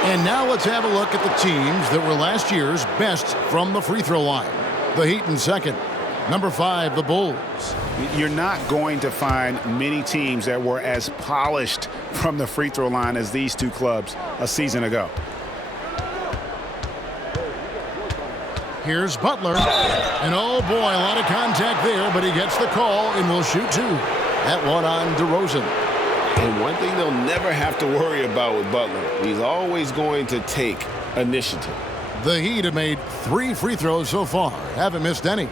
And now let's have a look at the teams that were last year's best from the free throw line. The Heat in second. Number 5, the Bulls. You're not going to find many teams that were as polished from the free throw line as these two clubs a season ago. Here's Butler. And oh boy, a lot of contact there, but he gets the call and will shoot 2. That one on DeRozan. And one thing they'll never have to worry about with Butler, he's always going to take initiative. The Heat have made 3 free throws so far. Haven't missed any.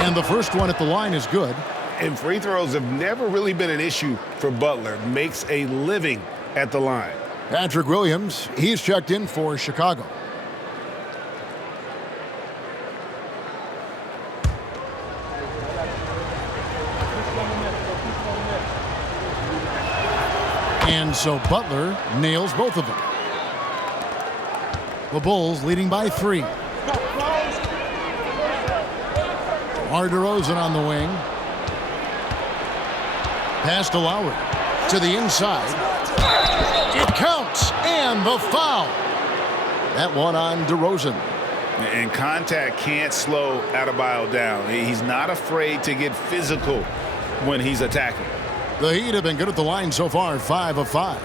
And the first one at the line is good. And free throws have never really been an issue for Butler. Makes a living at the line. Patrick Williams, he's checked in for Chicago. And so Butler nails both of them. The Bulls leading by 3. DeRozan on the wing. Pass to Lowry. To the inside. It counts. And the foul. That one on DeRozan. And contact can't slow Adebayo down. He's not afraid to get physical when he's attacking. The Heat have been good at the line so far, 5 of 5.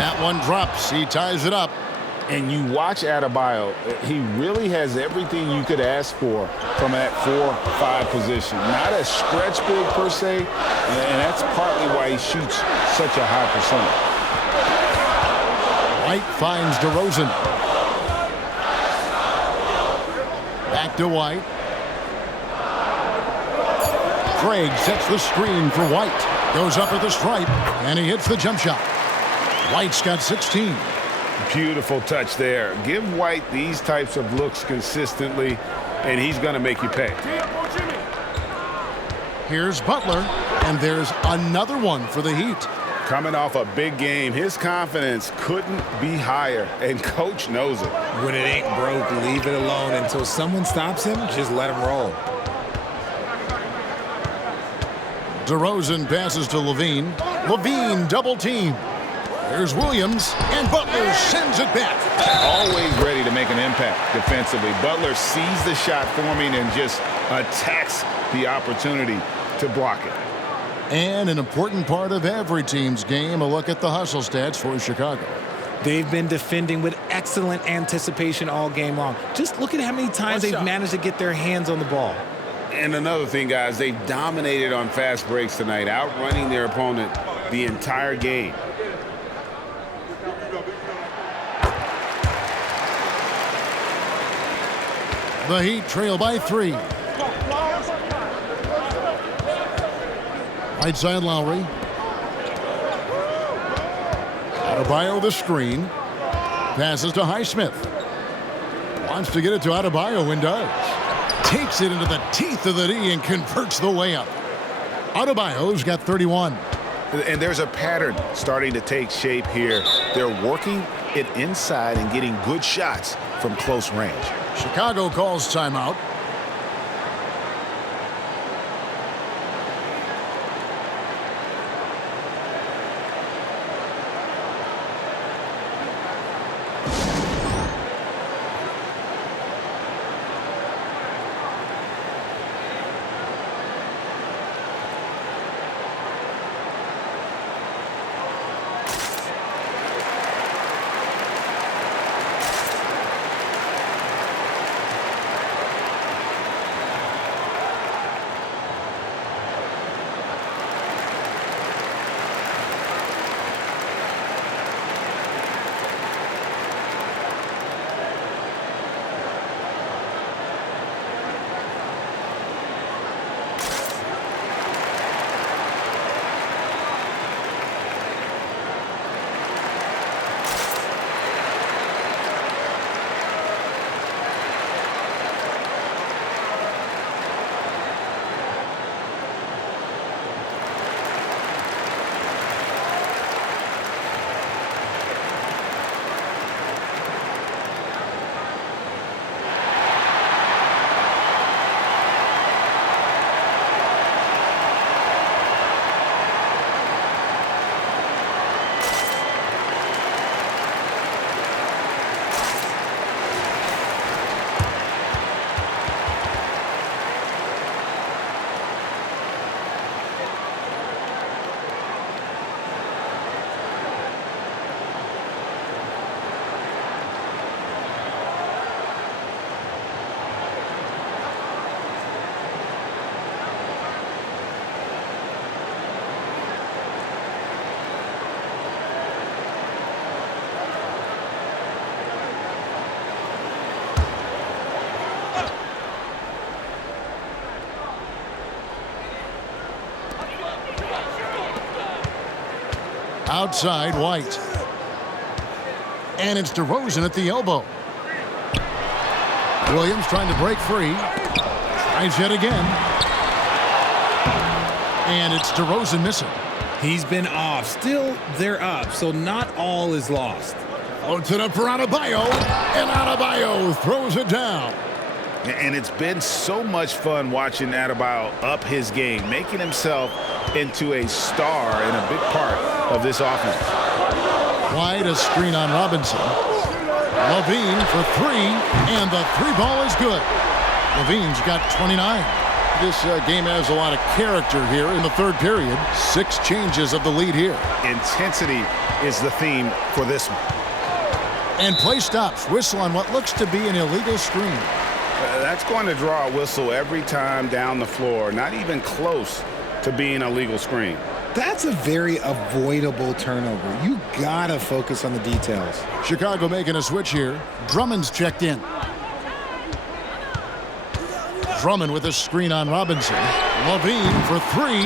That one drops. He ties it up. And you watch Adebayo, he really has everything you could ask for from that 4-5 position. Not a stretch big per se, and that's partly why he shoots such a high percentage. White finds DeRozan. Back to White. Craig sets the screen for White. Goes up at the stripe, and he hits the jump shot. White's got 16. Beautiful touch there. Give White these types of looks consistently, and he's going to make you pay. Here's Butler, and there's another one for the Heat. Coming off a big game, his confidence couldn't be higher, and coach knows it. When it ain't broke, leave it alone until someone stops him. Just let him roll. DeRozan passes to Levine. Levine double team. There's Williams, and Butler sends it back. Always ready to make an impact defensively. Butler sees the shot forming and just attacks the opportunity to block it. And an important part of every team's game, a look at the hustle stats for Chicago. They've been defending with excellent anticipation all game long. Just look at how many times they've managed to get their hands on the ball. And another thing, guys, they've dominated on fast breaks tonight, outrunning their opponent the entire game. The Heat trail by 3. Right side, Lowry. Adebayo the screen. Passes to Highsmith. Wants to get it to Adebayo and does. Takes it into the teeth of the D and converts the layup. Adebayo's got 31. And there's a pattern starting to take shape here. They're working it inside and getting good shots from close range. Chicago calls timeout. Outside, White. And it's DeRozan at the elbow. Williams trying to break free. Tries yet again. And it's DeRozan missing. He's been off. Still, they're up, so not all is lost. Floats it up for Adebayo. And Adebayo throws it down. And it's been so much fun watching Adebayo up his game, making himself into a star and a big part of this offense. Wide, a screen on Robinson. Levine for three, and the three ball is good. Levine's got 29. This game has a lot of character here in the third period. 6 changes of the lead here. Intensity is the theme for this one. And play stops. Whistle on what looks to be an illegal screen. That's going to draw a whistle every time down the floor. Not even close to being a legal screen. That's a very avoidable turnover. You gotta focus on the details. Chicago making a switch here. Drummond's checked in. Drummond with a screen on Robinson. Levine for three.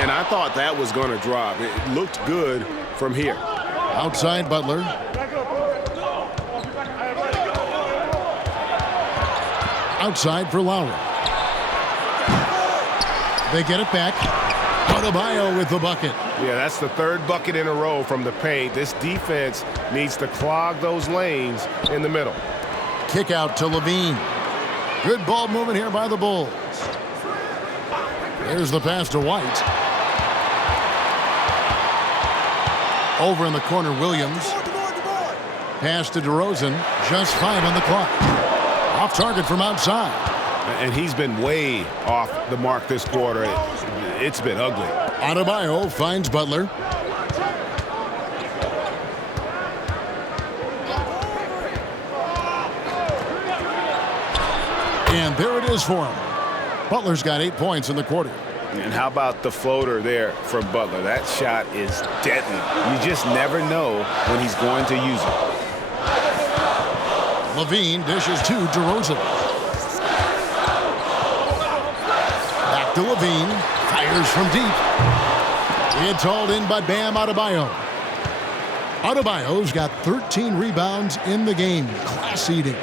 And I thought that was going to drop. It looked good from here. Outside, Butler. Outside for Lowry. They get it back. Adebayo with the bucket. Yeah, that's the third bucket in a row from the paint. This defense needs to clog those lanes in the middle. Kick out to Levine. Good ball movement here by the Bulls. There's the pass to White. Over in the corner, Williams. Pass to DeRozan. Just 5 on the clock. Off target from outside. And he's been way off the mark this quarter. It's been ugly. Adebayo finds Butler. And there it is for him. Butler's got 8 points in the quarter. And how about the floater there from Butler? That shot is deadly. You just never know when he's going to use it. Levine dishes to DeRozan. Back to Levine. Fires from deep. It's hauled in by Bam Adebayo. Adebayo's got 13 rebounds in the game. Class eating.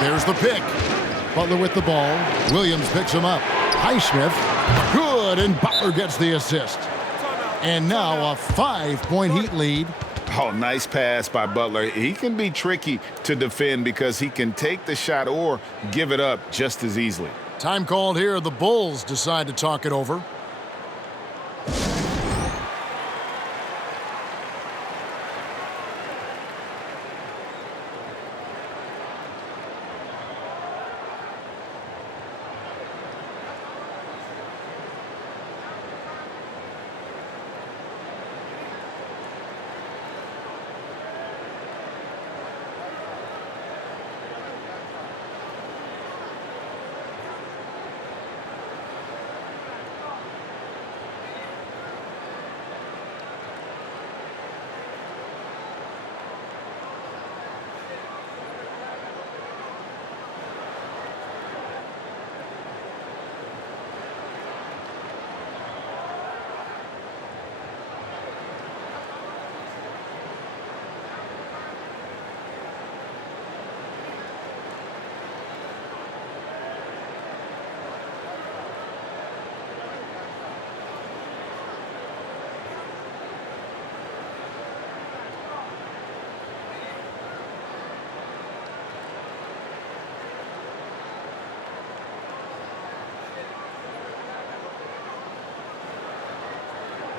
There's the pick. Butler with the ball. Williams picks him up. Highsmith. Good, and Butler gets the assist. And now a 5-point Heat lead. Oh, nice pass by Butler. He can be tricky to defend because he can take the shot or give it up just as easily. Time called here. The Bulls decide to talk it over.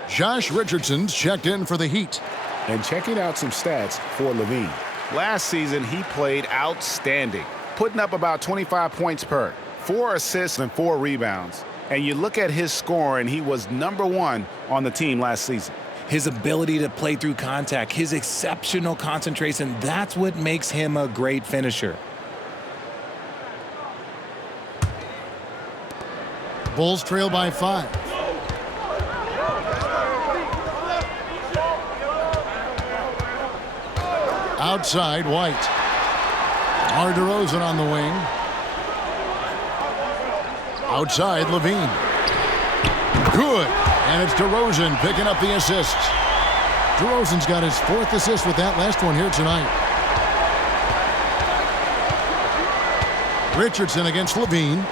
Josh Richardson's checked in for the Heat. And checking out some stats for Levine. Last season, he played outstanding, putting up about 25 points per, 4 assists and 4 rebounds. And you look at his scoring, he was #1 on the team last season. His ability to play through contact, his exceptional concentration, that's what makes him a great finisher. Bulls trail by 5. Outside, White. DeRozan on the wing. Outside, Levine. Good. And it's DeRozan picking up the assist. DeRozan's got his 4th assist with that last one here tonight. Richardson against Levine.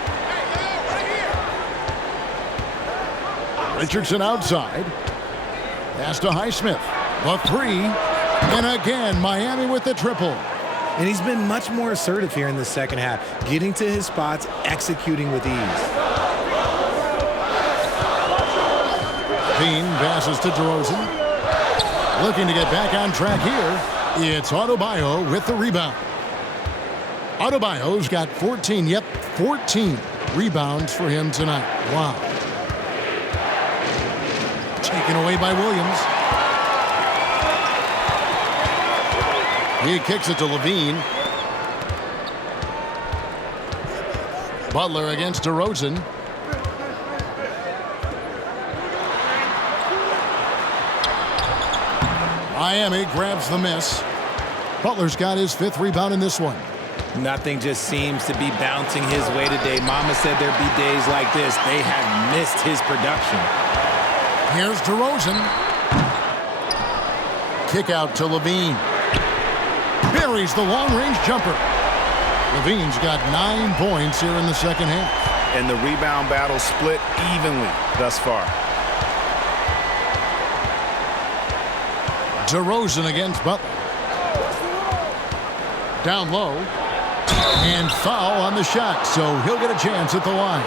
Richardson outside. Pass to Highsmith. The 3. And again, Miami with the triple. And he's been much more assertive here in the second half, getting to his spots, executing with ease. Bean passes to DeRozan. Looking to get back on track here. It's Adebayo with the rebound. Adebayo's got 14 rebounds for him tonight. Wow. Taken away by Williams. He kicks it to Levine. Butler against DeRozan. Miami grabs the miss. Butler's got his 5th rebound in this one. Nothing just seems to be bouncing his way today. Mama said there'd be days like this. They have missed his production. Here's DeRozan. Kick out to Levine. Buries the long-range jumper. Levine's got 9 points here in the second half. And the rebound battle split evenly thus far. DeRozan against Butler. Down low. And foul on the shot, so he'll get a chance at the line.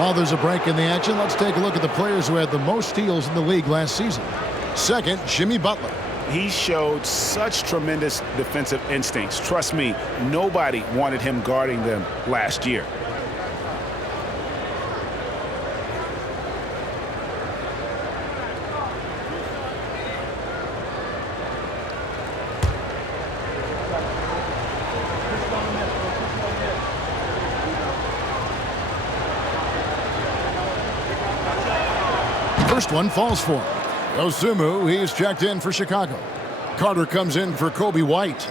While there's a break in the action, let's take a look at the players who had the most steals in the league last season. Second, Jimmy Butler. He showed such tremendous defensive instincts. Trust me, nobody wanted him guarding them last year. First one falls for him. Osumu, he's checked in for Chicago. Carter comes in for Kobe White.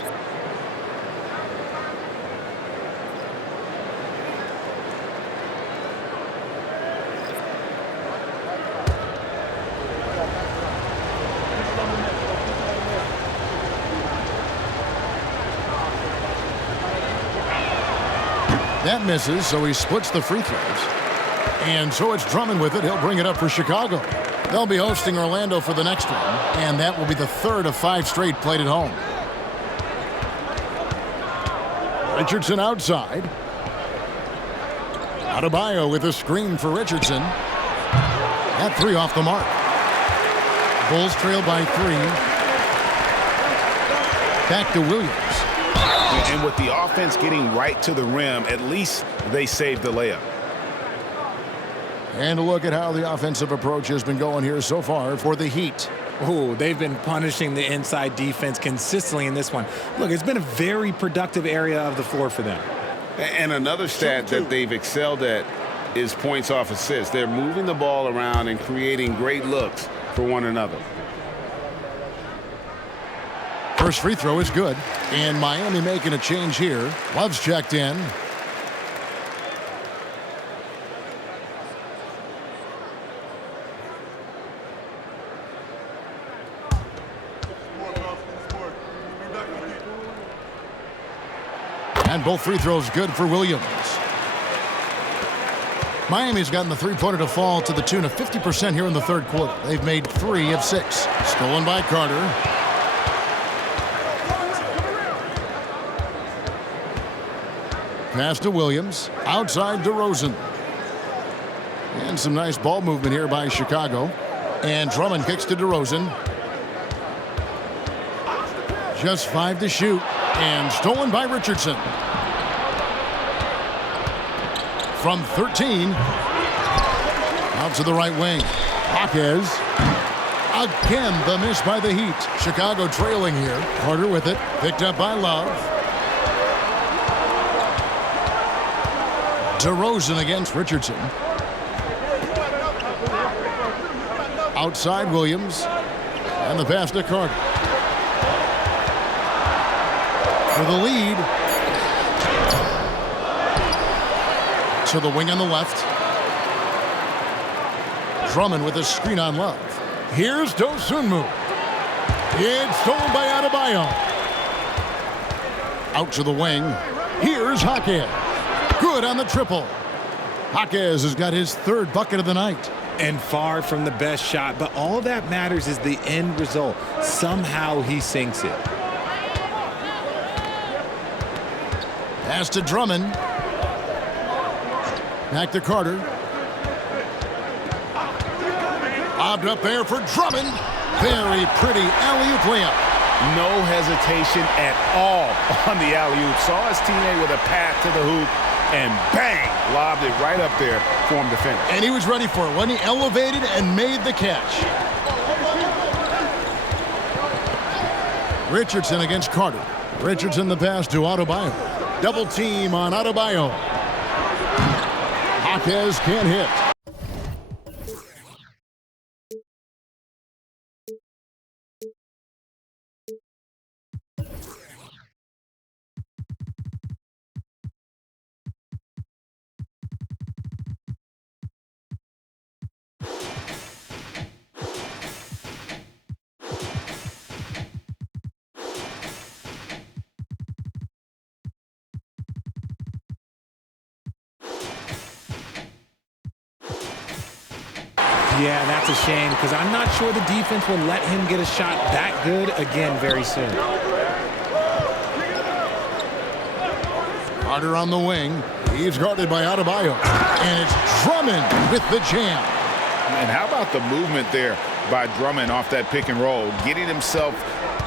That misses, so he splits the free throws. And so it's Drummond with it. He'll bring it up for Chicago. They'll be hosting Orlando for the next one, and that will be the third of 5 straight played at home. Richardson outside. Adebayo with a screen for Richardson. That 3 off the mark. Bulls trail by 3. Back to Williams. And with the offense getting right to the rim, at least they saved the layup. And a look at how the offensive approach has been going here so far for the Heat. Oh, they've been punishing the inside defense consistently in this one. Look, it's been a very productive area of the floor for them. And another stat that they've excelled at is points off assists. They're moving the ball around and creating great looks for one another. First free throw is good. And Miami making a change here. Love's checked in. And both free throws good for Williams. Miami's gotten the three-pointer to fall to the tune of 50% here in the third quarter. They've made 3 of 6. Stolen by Carter. Pass to Williams. Outside DeRozan. And some nice ball movement here by Chicago. And Drummond kicks to DeRozan. Just 5 to shoot. And stolen by Richardson. From 13. Out to the right wing. Jaquez. Again, the miss by the Heat. Chicago trailing here. Carter with it. Picked up by Love. DeRozan against Richardson. Outside Williams. And the pass to Carter. For the lead. To the wing on the left. Drummond with a screen on Love. Here's Dosunmu. It's stolen by Adebayo. Out to the wing. Here's Jaquez. Good on the triple. Jaquez has got his 3rd bucket of the night. And far from the best shot, but all that matters is the end result. Somehow he sinks it. Pass to Drummond. Back to Carter. Lobbed up there for Drummond. Very pretty alley-oop layup. No hesitation at all on the alley-oop. Saw his teammate with a path to the hoop, and bang, lobbed it right up there for him to finish. And he was ready for it when he elevated and made the catch. Richardson against Carter. Richardson the pass to Adebayo. Double team on Adebayo. Jaquez can't hit. Yeah, that's a shame because I'm not sure the defense will let him get a shot that good again very soon. Carter on the wing. He's guarded by Adebayo. And it's Drummond with the jam. And how about the movement there by Drummond off that pick and roll, getting himself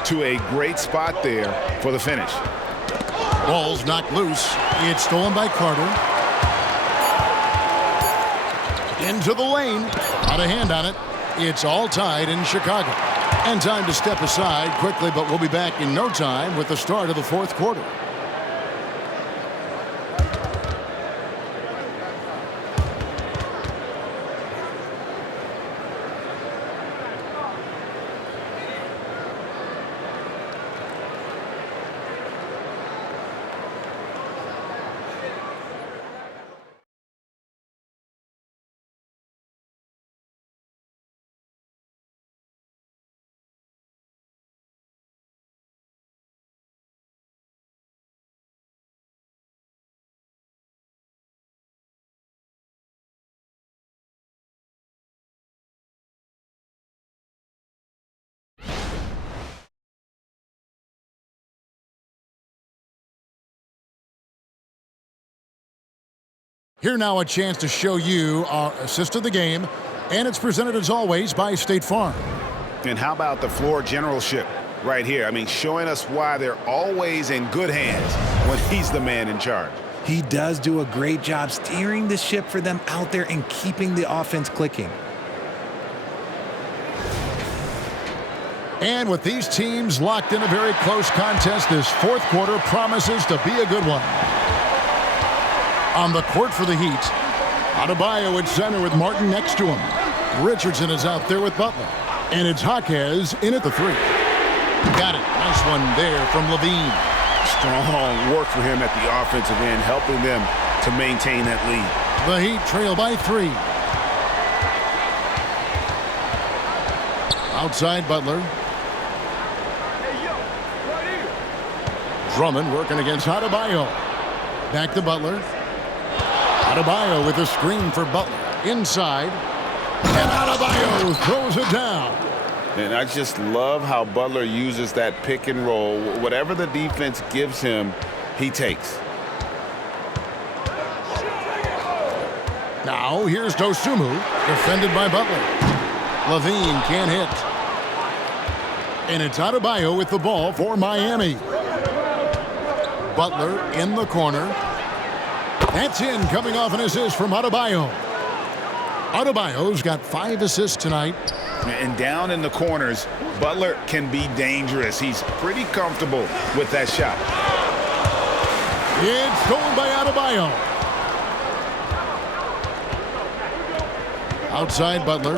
to a great spot there for the finish. Ball's knocked loose. It's stolen by Carter. Into the lane. Not a hand on it. It's all tied in Chicago. And time to step aside quickly, but we'll be back in no time with the start of the 4th quarter. Here now a chance to show you our assist of the game, and it's presented as always by State Farm. And how about the floor generalship right here? I mean, showing us why they're always in good hands when he's the man in charge. He does do a great job steering the ship for them out there and keeping the offense clicking. And with these teams locked in a very close contest, this fourth quarter promises to be a good one. On the court for the Heat, Adebayo at center with Martin next to him. Richardson is out there with Butler. And it's Jaquez in at the three. Got it. Nice one there from Levine. Strong work for him at the offensive end, helping them to maintain that lead. The Heat trail by 3. Outside Butler. Drummond working against Adebayo. Back to Butler. Adebayo with a screen for Butler. Inside. And Adebayo throws it down. And I just love how Butler uses that pick and roll. Whatever the defense gives him, he takes. Now here's Dosunmu, defended by Butler. Levine can't hit. And it's Adebayo with the ball for Miami. Butler in the corner. That's in, coming off an assist from Adebayo. Adebayo's got 5 assists tonight. And down in the corners, Butler can be dangerous. He's pretty comfortable with that shot. It's stolen by Adebayo. Outside Butler.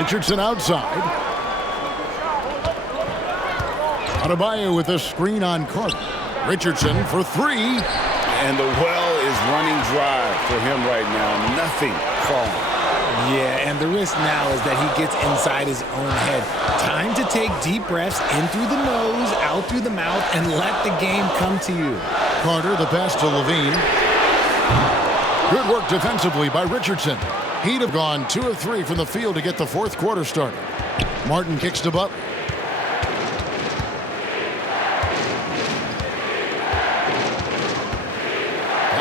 Richardson outside. Adebayo with a screen on Carter. Richardson for 3. And the well is running dry for him right now. Nothing falling. Yeah, and the risk now is that he gets inside his own head. Time to take deep breaths in through the nose, out through the mouth, and let the game come to you. Carter, the pass to Levine. Good work defensively by Richardson. He'd have gone 2 of 3 from the field to get the fourth quarter started. Martin kicks to Butler.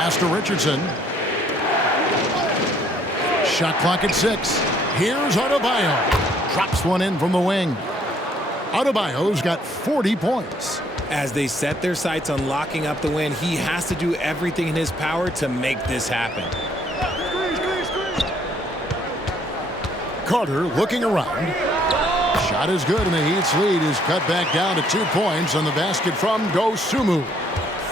Pass to Richardson. Shot clock at 6. Here's Adebayo. Drops one in from the wing. Adebayo's got 40 points. As they set their sights on locking up the win, he has to do everything in his power to make this happen. Carter looking around. Shot is good, and the Heat's lead is cut back down to 2 points on the basket from Dosunmu.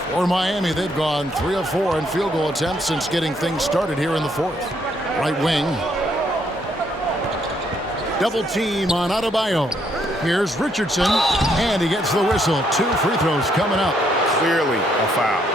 For Miami, they've gone 3 of 4 in field goal attempts since getting things started here in the fourth. Right wing. Double team on Adebayo. Here's Richardson, and he gets the whistle. 2 free throws coming up. Clearly a foul.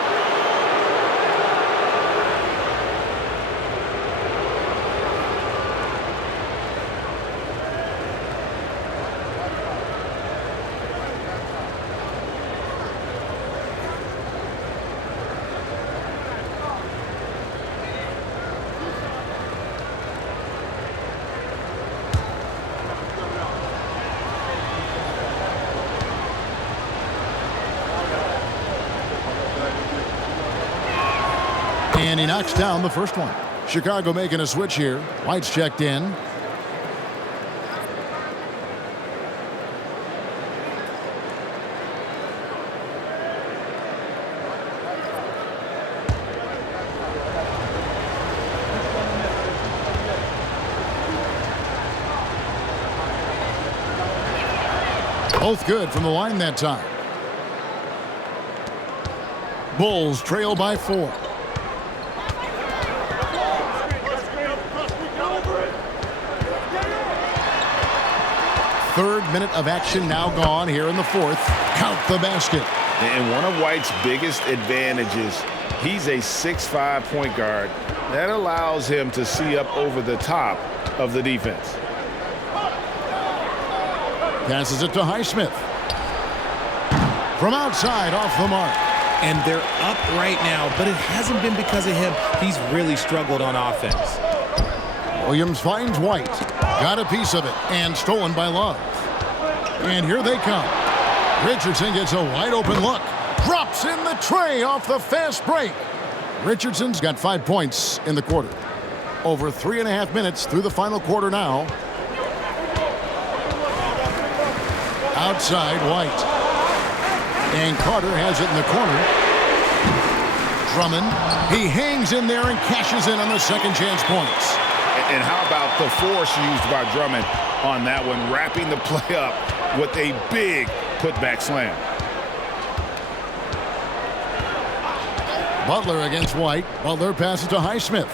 And he knocks down the first one. Chicago making a switch here. White's checked in. Both good from the line that time. Bulls trail by 4. Third minute of action now gone here in the fourth. Count the basket. And one of White's biggest advantages, he's a 6'5" point guard. That allows him to see up over the top of the defense. Passes it to Highsmith. From outside, off the mark. And they're up right now, but it hasn't been because of him. He's really struggled on offense. Williams finds White. Got a piece of it, and stolen by Love. And here they come. Richardson gets a wide open look. Drops in the tray off the fast break. Richardson's got 5 points in the quarter. Over 3.5 minutes through the final quarter now. Outside, White. And Carter has it in the corner. Drummond, he hangs in there and cashes in on the second chance points. And how about the force used by Drummond on that one, wrapping the play up with a big putback slam. Butler against White. Butler passes to Highsmith.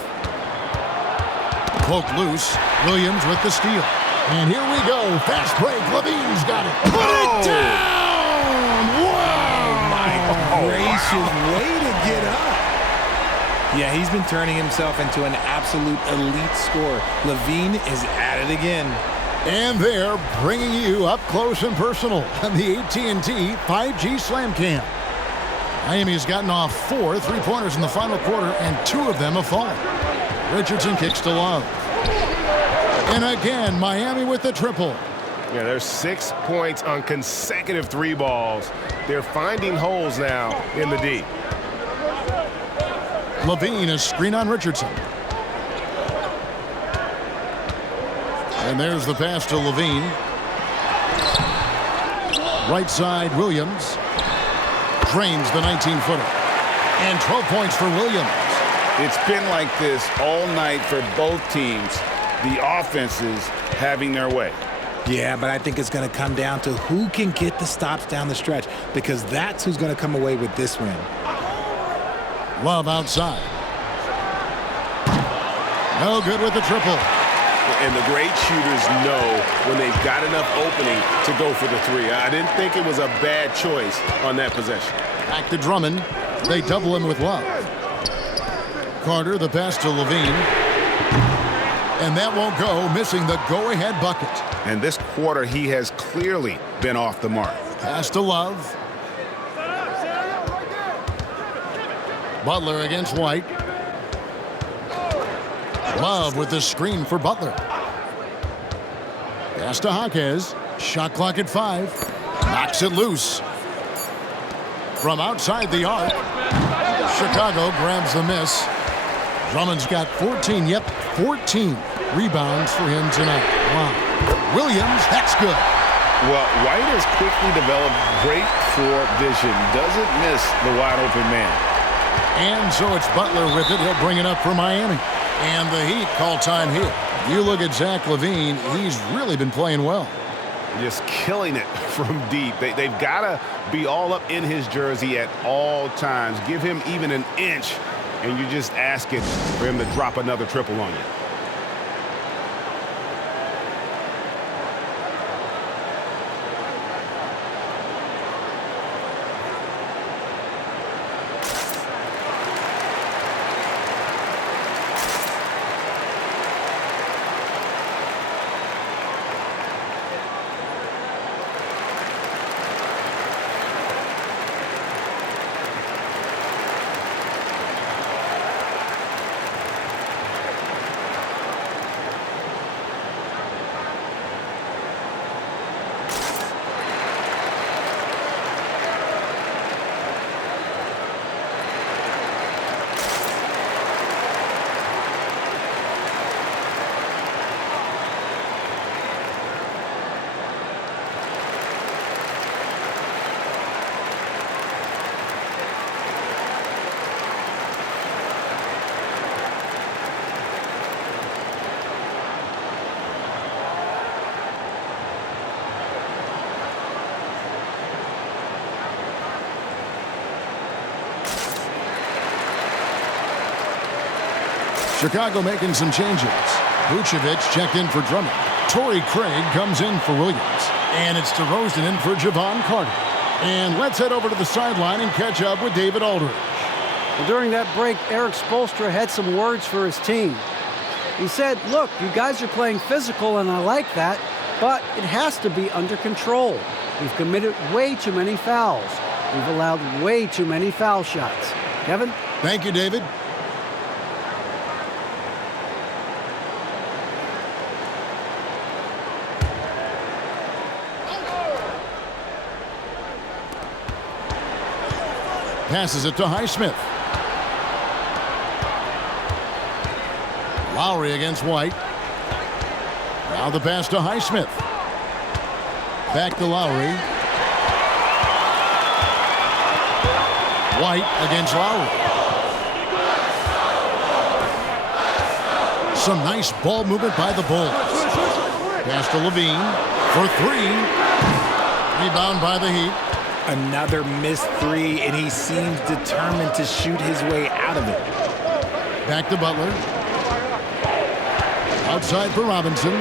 Poke loose. Williams with the steal. And here we go. Fast break. Levine's got it. Put it down! Wow! My gracious, way to get up. Yeah, he's been turning himself into an absolute elite scorer. Levine is at it again. And they're bringing you up close and personal on the AT&T 5G Slam Cam. Miami's gotten off 4 3-pointers in the final quarter, and 2 of them have fallen. Richardson kicks to Love. And again, Miami with the triple. Yeah, there's 6 points on consecutive 3 balls. They're finding holes now in the D. Levine, a screen on Richardson. And there's the pass to Levine. Right side, Williams. Drains the 19-footer. And 12 points for Williams. It's been like this all night for both teams. The offenses having their way. Yeah, but I think it's going to come down to who can get the stops down the stretch, because that's who's going to come away with this win. Love outside. No good with the triple. And the great shooters know when they've got enough opening to go for the 3. I didn't think it was a bad choice on that possession. Back to Drummond. They double him with Love. Carter, the pass to Levine. And that won't go, missing the go-ahead bucket. And this quarter, he has clearly been off the mark. Pass to Love. Butler against White. Love with the screen for Butler. Pass to Jaquez. Shot clock at 5. Knocks it loose. From outside the arc. Chicago grabs the miss. Drummond's got 14. Yep, 14 rebounds for him tonight. Wow. Williams, that's good. Well, White has quickly developed great floor vision. Doesn't miss the wide open man. And so it's Butler with it. He'll bring it up for Miami. And the Heat call time here. You look at Zach LaVine, he's really been playing well. Just killing it from deep. They've got to be all up in his jersey at all times. Give him even an inch, and you're just asking for him to drop another triple on you. Chicago making some changes. Vucevic checked in for Drummond. Torrey Craig comes in for Williams. And it's DeRozan in for Javon Carter. And let's head over to the sideline and catch up with David Aldridge. Well, during that break, Eric Spoelstra had some words for his team. He said, look, you guys are playing physical, and I like that, but it has to be under control. We've committed way too many fouls. We've allowed way too many foul shots. Kevin? Thank you, David. Passes it to Highsmith. Lowry against White. Now the pass to Highsmith. Back to Lowry. White against Lowry. Some nice ball movement by the Bulls. Pass to Levine for three. Rebound by the Heat. Another missed three, and he seems determined to shoot his way out of it. Back to Butler. Outside for Robinson.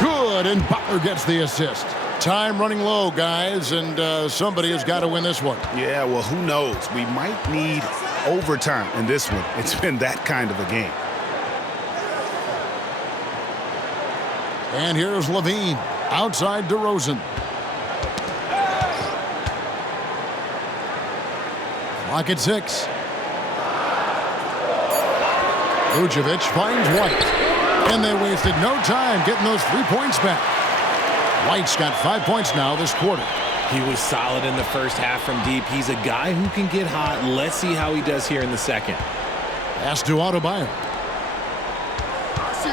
Good, and Butler gets the assist. Time running low, guys, and somebody has got to win this one. Yeah, well, who knows? We might need overtime in this one. It's been that kind of a game. And here's Levine. Outside DeRozan. Clock at 6. Vucevic finds White. And they wasted no time getting those 3 points back. White's got 5 points now this quarter. He was solid in the first half from deep. He's a guy who can get hot. Let's see how he does here in the second. Pass to Adebayo.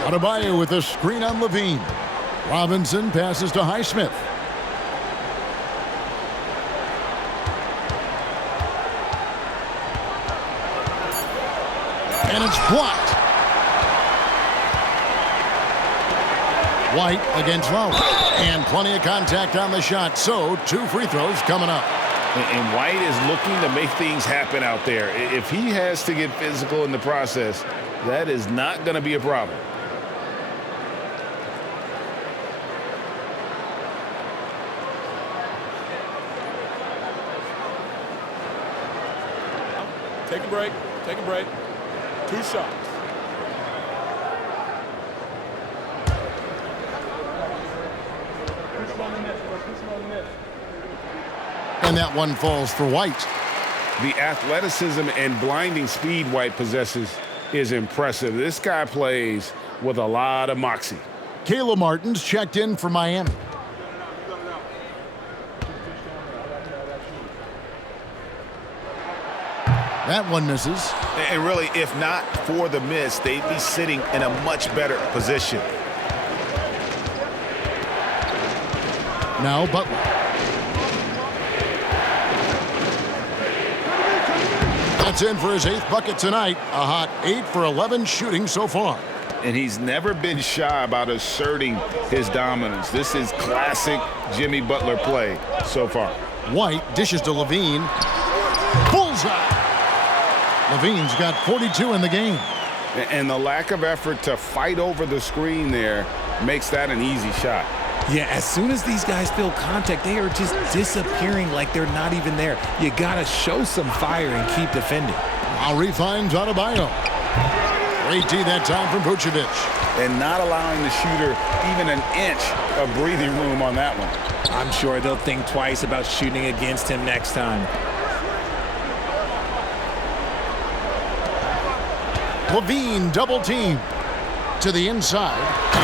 Adebayo with a screen on Levine. Robinson passes to Highsmith. And it's blocked. White against Lowry. And plenty of contact on the shot. So 2 free throws coming up. And White is looking to make things happen out there. If he has to get physical in the process, that is not going to be a problem. Take a break. Take a break. 2 shots. And that one falls for White. The athleticism and blinding speed White possesses is impressive. This guy plays with a lot of moxie. Caleb Martin's checked in for Miami. That one misses. And really, if not for the miss, they'd be sitting in a much better position. Now Butler. That's in for his 8th bucket tonight. A hot 8 for 11 shooting so far. And he's never been shy about asserting his dominance. This is classic Jimmy Butler play so far. White dishes to Levine. Bullseye. Levine's got 42 in the game. And the lack of effort to fight over the screen there makes that an easy shot. Yeah, as soon as these guys feel contact, they are just disappearing like they're not even there. You got to show some fire and keep defending. Lowry finds Adebayo. Great D that time from Vucevic. And not allowing the shooter even an inch of breathing room on that one. I'm sure they'll think twice about shooting against him next time. Levine double team to the inside,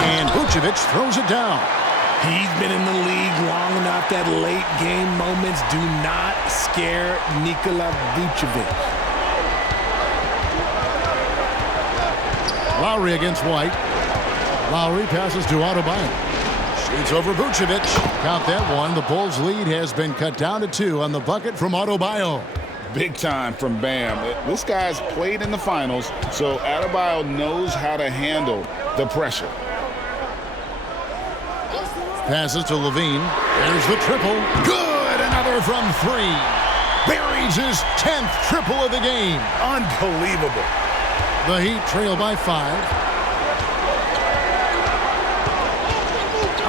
and Vucevic throws it down. He's been in the league long enough that late game moments do not scare Nikola Vucevic. Lowry against White. Lowry passes to Adebayo. Shoots over Vucevic. Count that one. The Bulls' lead has been cut down to 2 on the bucket from Adebayo. Big time from Bam. This guy's played in the finals, so Adebayo knows how to handle the pressure. Passes to Levine. There's the triple. Good! Another from 3. Buries his 10th triple of the game. Unbelievable. The Heat trail by 5.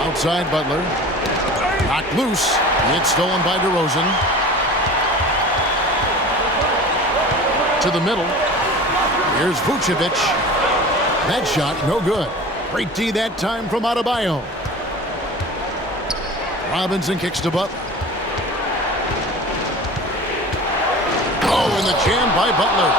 Outside Butler. Knocked loose. It's stolen by DeRozan. To the middle. Here's Vucevic. That shot, no good. Great D that time from Adebayo. Robinson kicks to Butler. Oh, and the jam by Butler.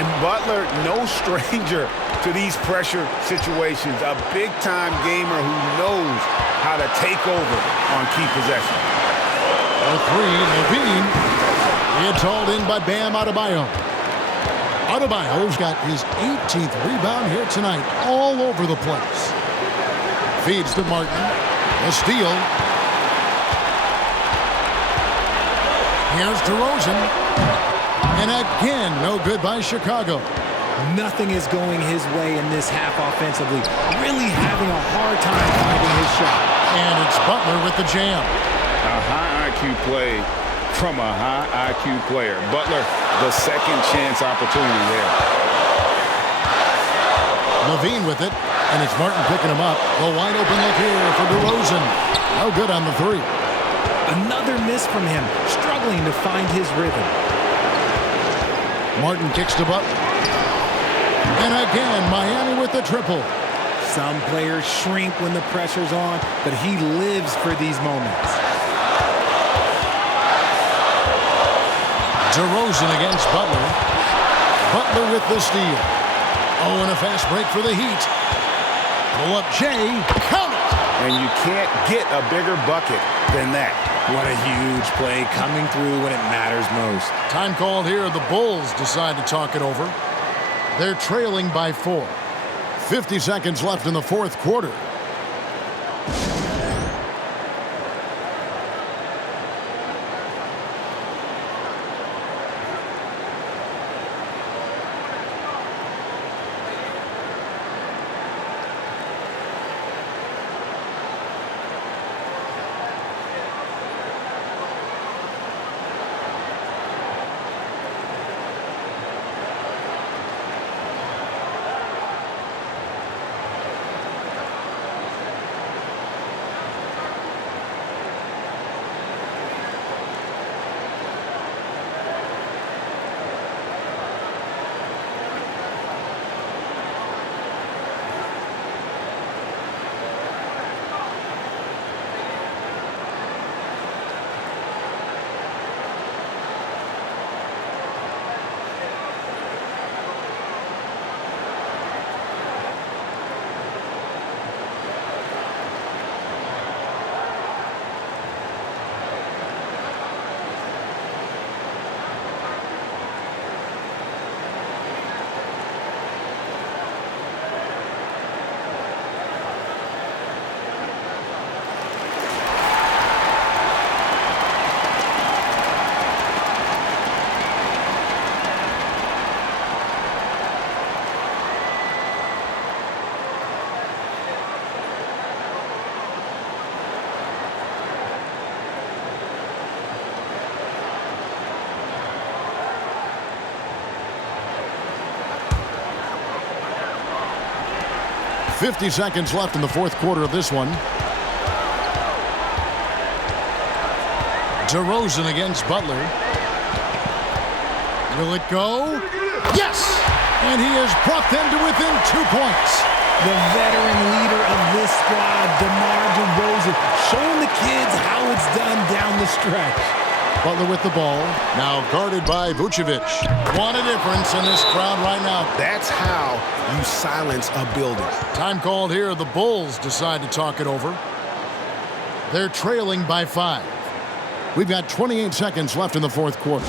And Butler, no stranger to these pressure situations. A big-time gamer who knows how to take over on key possessions. A 3, Levine. It's hauled in by Bam Adebayo. Adebayo's got his 18th rebound here tonight, all over the place. Feeds to Martin. A steal. Here's DeRozan. And again, no good by Chicago. Nothing is going his way in this half offensively. Really having a hard time finding his shot. And it's Butler with the jam. A high IQ play from a high IQ player. Butler, the second chance opportunity there. Levine with it, and it's Martin picking him up. The wide open look here for DeRozan. No good on the three. Another miss from him, struggling to find his rhythm. Martin kicks to Butler. And again, Miami with the triple. Some players shrink when the pressure's on, but he lives for these moments. DeRozan against Butler. Butler with the steal. Oh, and a fast break for the Heat. Pull up Jay. Count it! And you can't get a bigger bucket than that. What a huge play coming through when it matters most. Time called here. The Bulls decide to talk it over. They're trailing by 4. 50 seconds left in the fourth quarter. .50 seconds left in the fourth quarter of this one. DeRozan against Butler. Will it go? Yes! And he has brought them to within 2 points. The veteran leader of this squad, DeMar DeRozan, showing the kids how it's done down the stretch. Butler with the ball, now guarded by Vucevic. What a difference in this crowd right now. That's how you silence a building. Time called here. The Bulls decide to talk it over. They're trailing by 5. We've got 28 seconds left in the fourth quarter.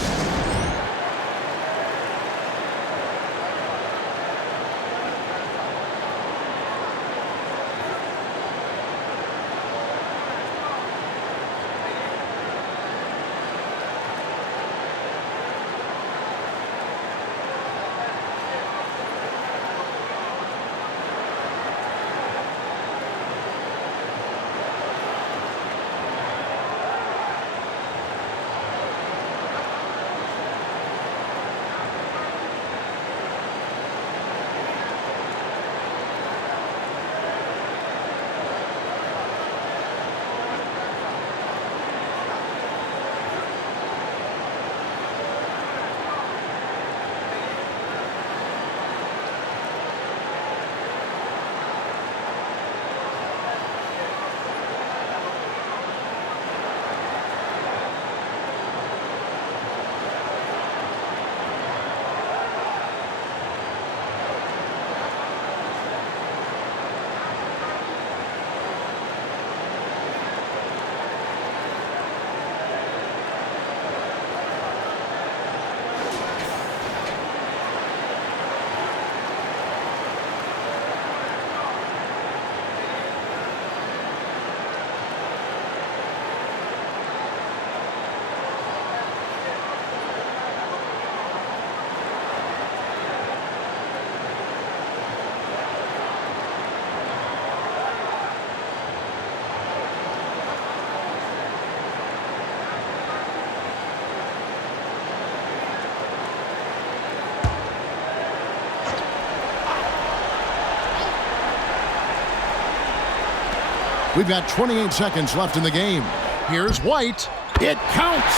We've got 28 seconds left in the game. Here's White. It counts.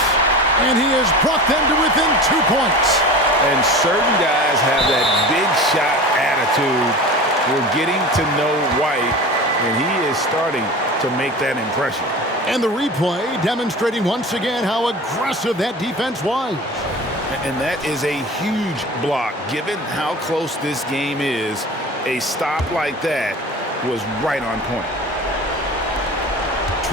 And he has brought them to within 2 points. And certain guys have that big shot attitude. We're getting to know White, and he is starting to make that impression. And the replay demonstrating once again how aggressive that defense was. And that is a huge block. Given how close this game is, a stop like that was right on point.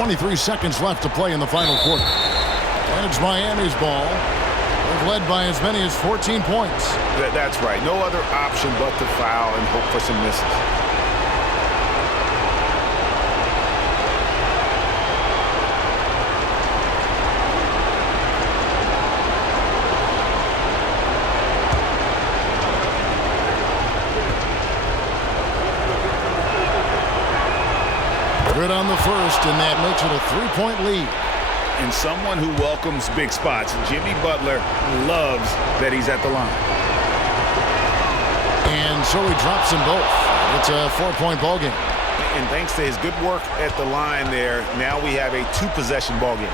23 seconds left to play in the final quarter. And it's Miami's ball. They've led by as many as 14 points. That's right. No other option but to foul and hope for some misses. Good on the first, and that makes it a 3-point lead. And someone who welcomes big spots. Jimmy Butler loves that he's at the line. And so he drops them both. It's a 4-point ball game. And thanks to his good work at the line there, now we have a 2-possession ball game.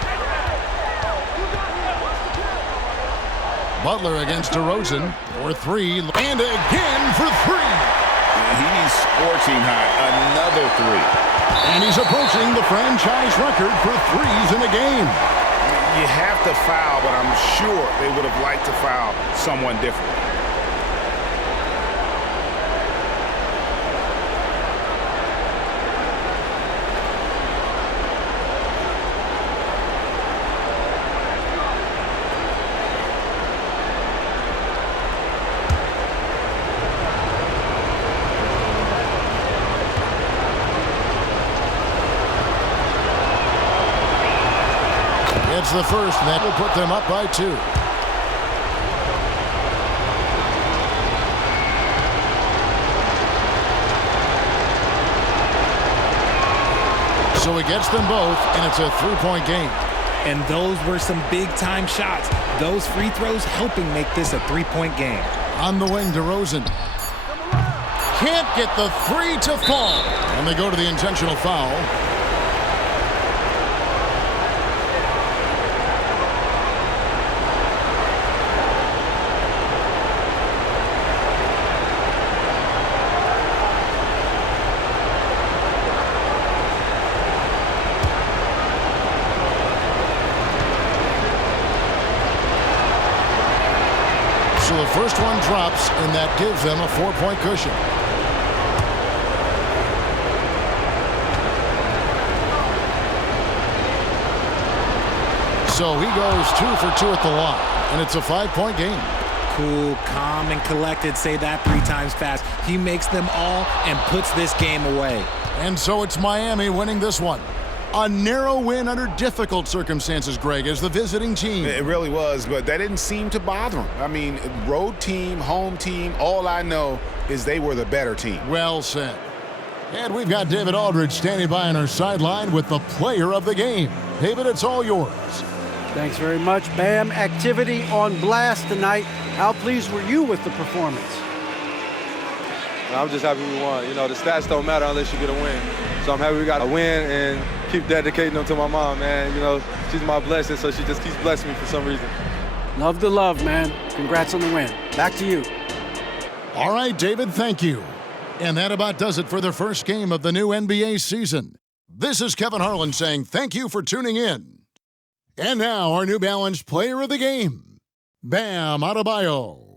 Butler against DeRozan for 3, and again for 3. He's scorching hot. Another 3. And he's approaching the franchise record for threes in a game. You have to foul, but I'm sure they would have liked to foul someone different. It's the first, and that will put them up by 2. So he gets them both, and it's a 3-point game. And those were some big-time shots. Those free throws helping make this a 3-point game. On the wing, DeRozan. Can't get the 3 to fall. And they go to the intentional foul. So the first one drops, and that gives them a 4-point cushion. So he goes 2 for 2 at the line, and it's a 5-point game. Cool, calm, and collected. Say that 3 times fast. He makes them all and puts this game away. And so it's Miami winning this one. A narrow win under difficult circumstances, Greg, as the visiting team. It really was, but that didn't seem to bother them. I mean, road team, home team, all I know is they were the better team. Well said. And we've got David Aldridge standing by on our sideline with the player of the game. David, it's all yours. Thanks very much, Bam. Activity on blast tonight. How pleased were you with the performance? I'm just happy we won. You know, the stats don't matter unless you get a win. So I'm happy we got a win and keep dedicating them to my mom, man. You know, she's my blessing, so she just keeps blessing me for some reason. Love the love, man. Congrats on the win. Back to you. All right, David, thank you. And that about does it for the first game of the new NBA season. This is Kevin Harlan saying thank you for tuning in. And now our New Balance player of the game, Bam Adebayo.